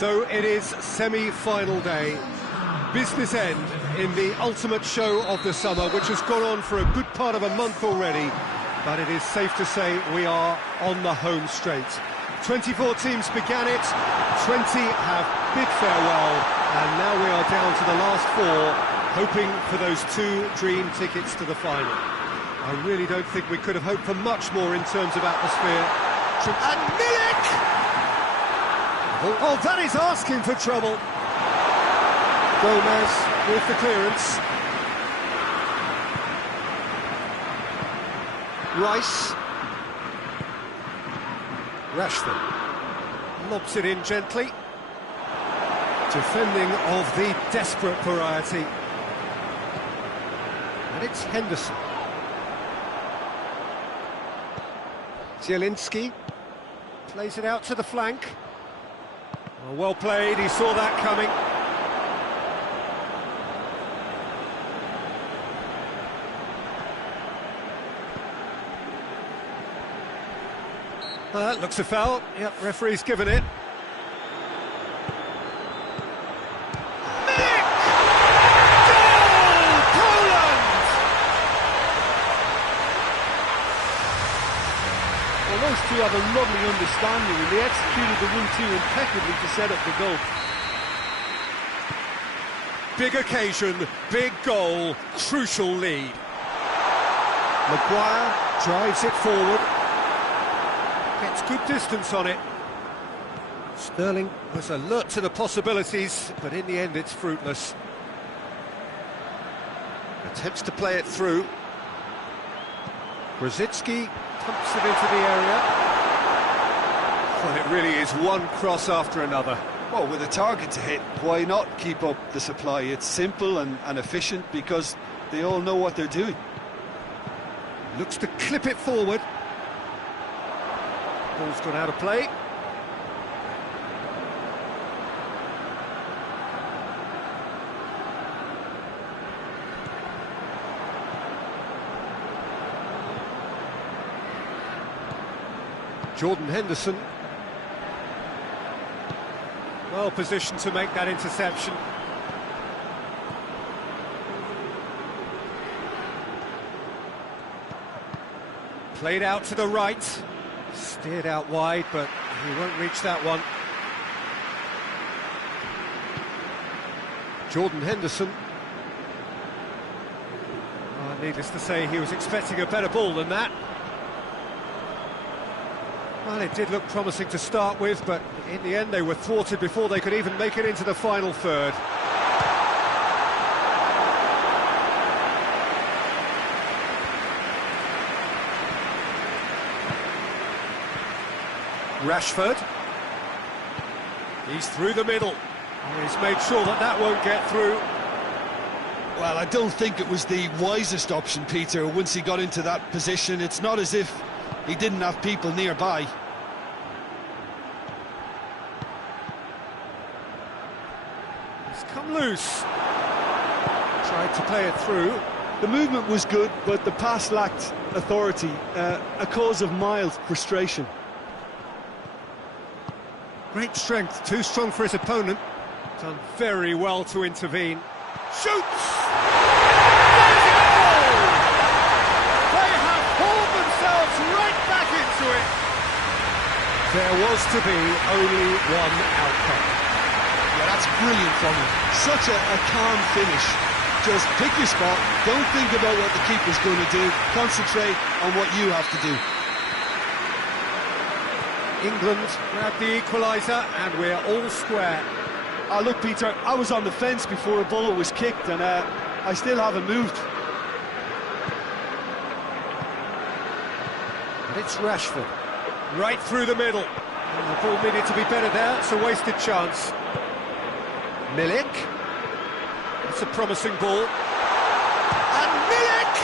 So it is semi-final day, business end in the ultimate show of the summer, which has gone on for a good part of a month already, but it is safe to say we are on the home straight. 24 teams began it, 20 have bid farewell, and now we are down to the last 4, hoping for those 2 dream tickets to the final. I really don't think we could have hoped for much more in terms of atmosphere. And Milik! Oh, that is asking for trouble. Gomez with the clearance. Rice. Rashford lobs it in gently. Defending of the desperate variety. And it's Henderson. Zielinski plays it out to the flank. Well played, he saw that coming. That looks a foul. Yep, referee's given it. Those two have a lovely understanding and they executed the 1-2 impeccably to set up the goal. Big occasion, big goal, crucial lead. Maguire drives it forward. Gets good distance on it. Sterling was alert to the possibilities, but in the end it's fruitless. Attempts to play it through. Brzezinski pumps it into the area. Well, it really is one cross after another. Well, with a target to hit, why not keep up the supply? It's simple and efficient because they all know what they're doing. Looks to clip it forward. Ball's gone out of play. Jordan Henderson. Well positioned to make that interception. Played out to the right. Steered out wide, but he won't reach that one. Jordan Henderson. Needless to say, he was expecting a better ball than that. Well, it did look promising to start with, but in the end they were thwarted before they could even make it into the final third. Rashford. He's through the middle. He's made sure that that won't get through. Well, I don't think it was the wisest option, Peter, once he got into that position. It's not as if he didn't have people nearby. He's come loose. Tried to play it through. The movement was good, but the pass lacked authority, a cause of mild frustration. Great strength, too strong for his opponent. Done very well to intervene. Shoots! They have hauled themselves right back into it. There was to be only one outcome. Yeah, that's brilliant from him. Such a calm finish. Just pick your spot, don't think about what the keeper's going to do, concentrate on what you have to do. England grab the equaliser and we're all square. Look, Peter, I was on the fence before a ball was kicked and I still haven't moved. And it's Rashford, right through the middle. And the ball needed to be better there, it's a wasted chance. Milik. It's a promising ball. And Milik!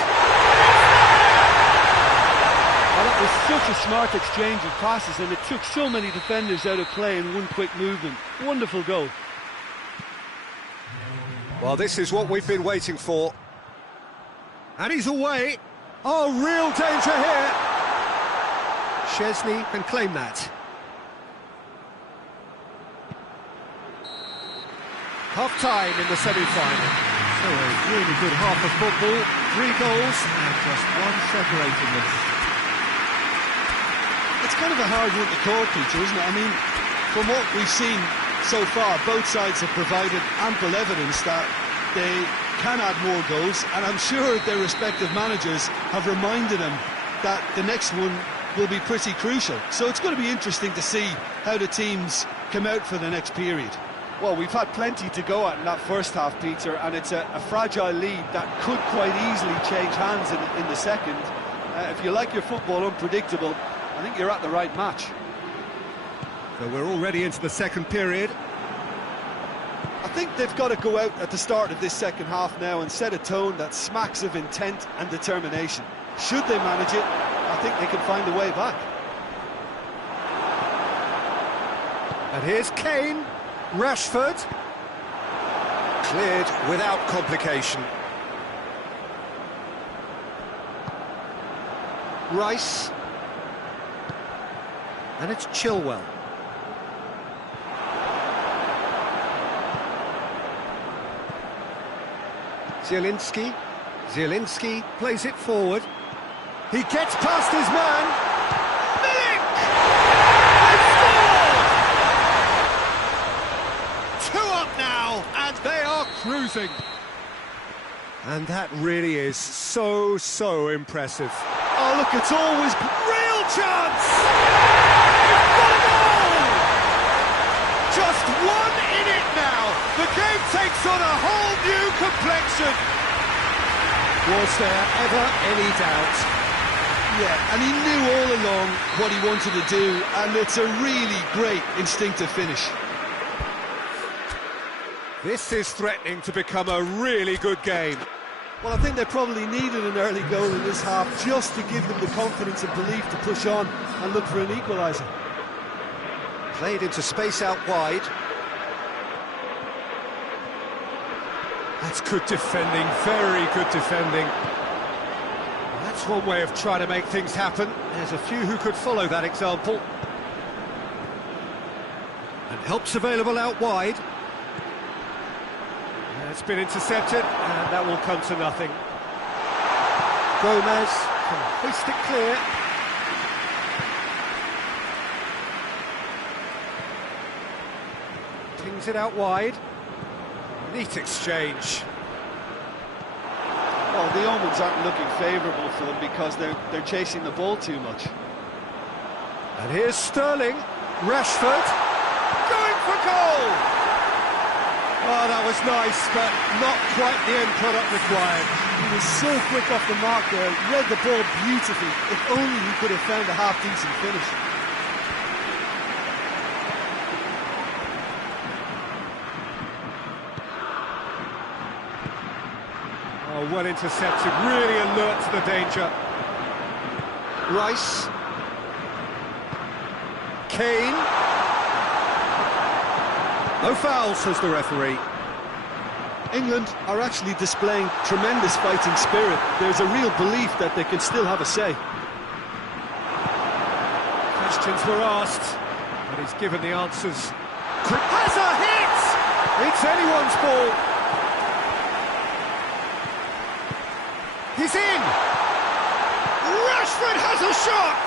Well, that was such a smart exchange of passes and it took so many defenders out of play in one quick movement. Wonderful goal. Well, this is what we've been waiting for. And he's away. Oh, real danger here. Szczesny can claim that. Half-time in the semi-final. So a really good half of football. 3 goals and just one separating them. It's kind of a hard one to call, Peter, isn't it? I mean, from what we've seen so far, both sides have provided ample evidence that they can add more goals, and I'm sure their respective managers have reminded them that the next one will be pretty crucial. So it's going to be interesting to see how the teams come out for the next period. Well, we've had plenty to go at in that first half, Peter, and it's a fragile lead that could quite easily change hands in the second. If you like your football unpredictable, I think you're at the right match. So we're already into the second period. I think they've got to go out at the start of this second half now and set a tone that smacks of intent and determination. Should they manage it, I think they can find a way back. And here's Kane, Rashford. Cleared without complication. Rice. And it's Chilwell. Zielinski plays it forward. He gets past his man. Milik! They score! 2 up now, and they are cruising. And that really is so impressive. Oh, look, it's always... Real chance! He's got a goal! Just 1 in it now. The game takes on a whole new complexion. Was there ever any doubt? Yeah, and he knew all along what he wanted to do, and it's a really great instinctive finish. This is threatening to become a really good game. Well, I think they probably needed an early goal in this half just to give them the confidence and belief to push on and look for an equaliser. Played into space out wide. That's good defending, very good defending. That's one way of trying to make things happen. There's a few who could follow that example. And help's available out wide. It's been intercepted, and that will come to nothing. Gomez can hoist it clear. Pings it out wide. Neat exchange. Well, the omens aren't looking favourable for them because they're chasing the ball too much. And here's Sterling. Rashford going for goal. Oh, that was nice, but not quite the end product required. He was so quick off the mark there, read the ball beautifully. If only he could have found a half-decent finish. Oh, well intercepted, really alert to the danger. Rice. Kane. No foul, says the referee. England are actually displaying tremendous fighting spirit. There's a real belief that they can still have a say. Questions were asked, but he's given the answers. Has a hit! It's anyone's ball. He's in! Rashford has a shot!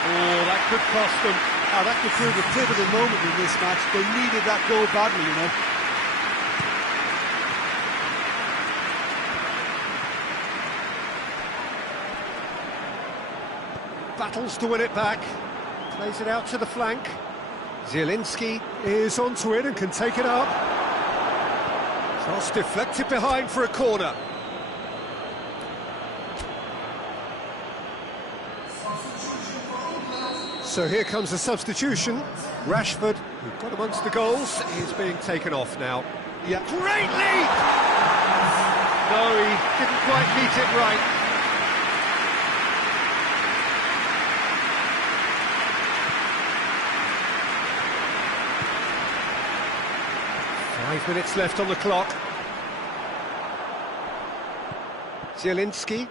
Oh, that could cost them. Now, that could prove a pivotal moment in this match. They needed that goal badly, you know. Battles to win it back. Plays it out to the flank. Zielinski is onto it and can take it up. Cross deflected behind for a corner. So here comes a substitution. Rashford, who got amongst the goals, is being taken off now. Yeah. Great leap! No, he didn't quite meet it right. Five minutes left on the clock. Zielinski.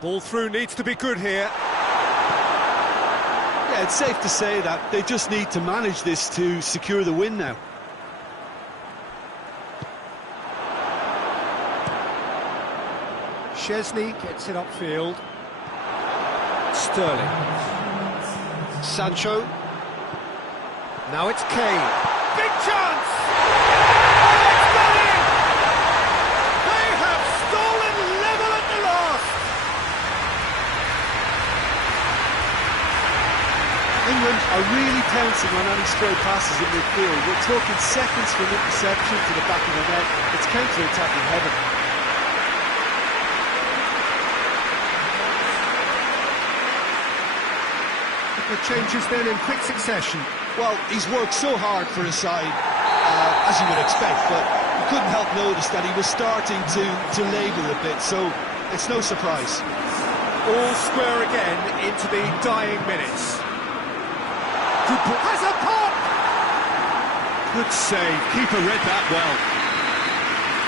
Ball through needs to be good here. Yeah, it's safe to say that they just need to manage this to secure the win now. Szczesny gets it upfield. Sterling. Sancho. Now it's Kane. Big chance! It's got in! They have stolen level at the last! England are really pouncing on any stray passes in midfield. We're talking seconds from interception to the back of the net. It's counter-attacking heaven. The changes then in quick succession. Well, he's worked so hard for his side. as you would expect, but you couldn't help notice that he was starting to labour a bit, so it's no surprise. All square again into the dying minutes. Has a pop! Good save, keeper read that well.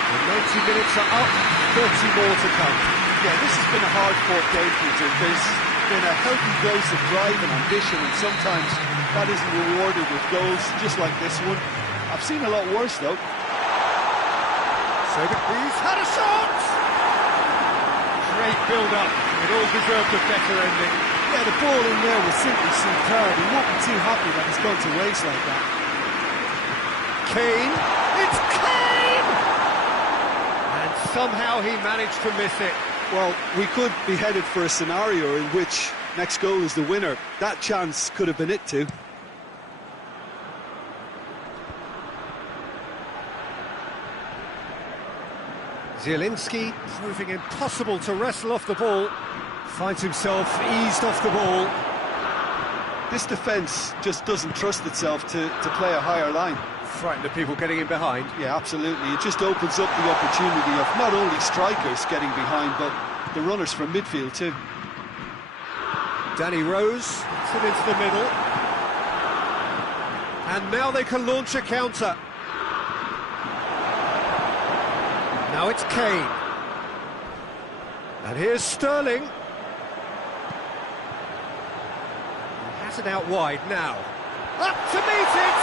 The 90 minutes are up, 30 more to come. Yeah, this has been a hard-fought game, Peter. There's been a healthy dose of drive and ambition, and sometimes that isn't rewarded with goals, just like this one. I've seen a lot worse, though. So he's had a shot! Great build-up. It all deserved a better ending. Yeah, the ball in there was simply superb. He won't be too happy that it's gone to waste like that. Kane. It's Kane! And somehow he managed to miss it. Well, we could be headed for a scenario in which next goal is the winner. That chance could have been it too. Zielinski, proving impossible to wrestle off the ball, finds himself eased off the ball. This defence just doesn't trust itself to play a higher line. Frightened of people getting in behind. Yeah, absolutely. It just opens up the opportunity of not only strikers getting behind, but the runners from midfield too. Danny Rose puts it into the middle. And now they can launch a counter. Now it's Kane. And here's Sterling. He has it out wide now. Up to meet it!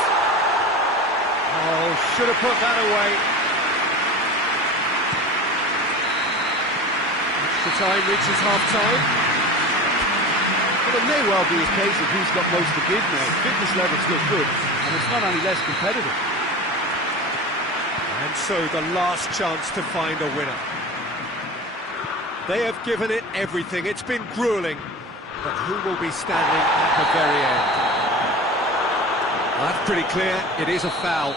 Oh, should have put that away. Extra time reaches half-time. But it may well be a case of who's got most to give now. Fitness levels look good, and it's not any less competitive. And so the last chance to find a winner. They have given it everything. It's been gruelling. But who will be standing at the very end? Well, that's pretty clear. It is a foul.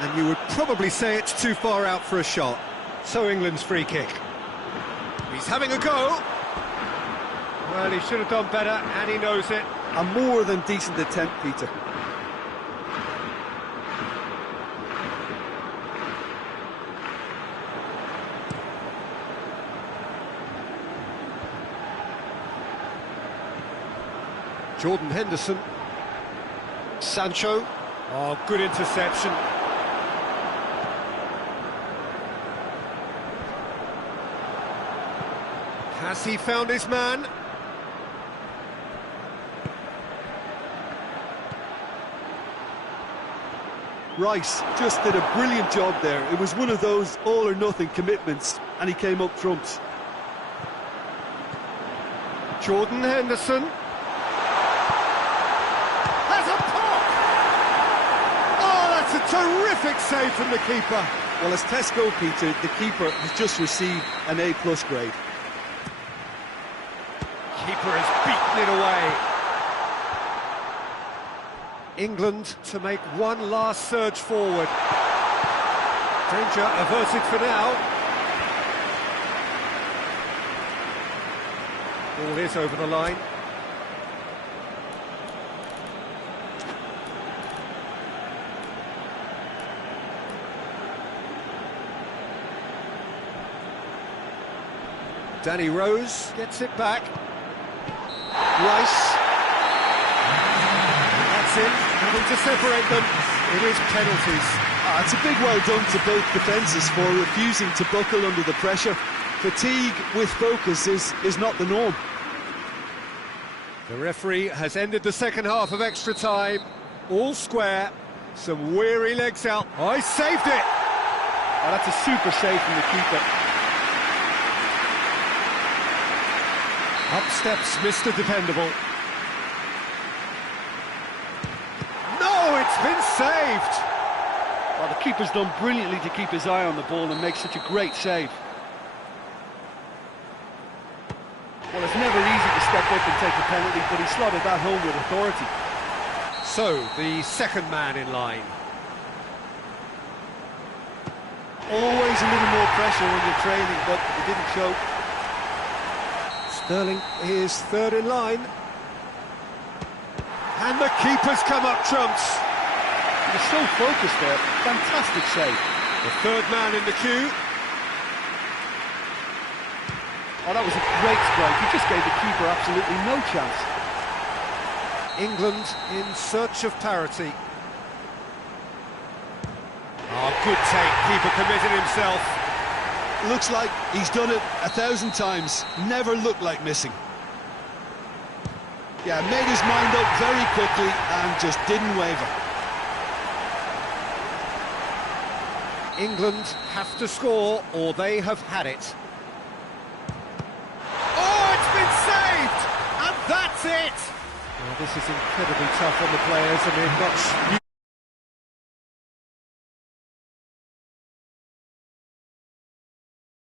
And you would probably say it's too far out for a shot. So England's free kick. He's having a go. Well, he should have done better, and he knows it. A more than decent attempt, Peter. Jordan Henderson. Sancho. Oh, good interception. Has he found his man? Rice just did a brilliant job there. It was one of those all-or-nothing commitments, and he came up trumps. Jordan Henderson. Has a pop! Oh, that's a terrific save from the keeper. Well, as tests go, Peter, the keeper has just received an A+ grade. Keeper has beaten it away. England to make one last surge forward. Danger averted for now. Ball is over the line. Danny Rose gets it back. Rice. That's it, having to separate them. It is penalties. It's a big well done to both defences for refusing to buckle under the pressure. Fatigue with focus is not the norm. The referee has ended the second half of extra time. All square. Some weary legs out. Oh, he saved it! Oh, that's a super save from the keeper. Up steps Mr. Dependable. No, it's been saved! Well, the keeper's done brilliantly to keep his eye on the ball and make such a great save. Well, it's never easy to step up and take a penalty, but he slotted that home with authority. So, the second man in line. Always a little more pressure when you're training, but it didn't show. Sterling is third in line. And the keeper's come up trumps. He was so focused there. Fantastic save. The third man in the queue. Oh, that was a great strike. He just gave the keeper absolutely no chance. England in search of parity. Oh, good take. Keeper committed himself. Looks like he's done it 1,000 times. Never looked like missing. Yeah, made his mind up very quickly and just didn't waver. England have to score or they have had it. Oh, it's been saved! And that's it! Well, this is incredibly tough on the players. I mean, much...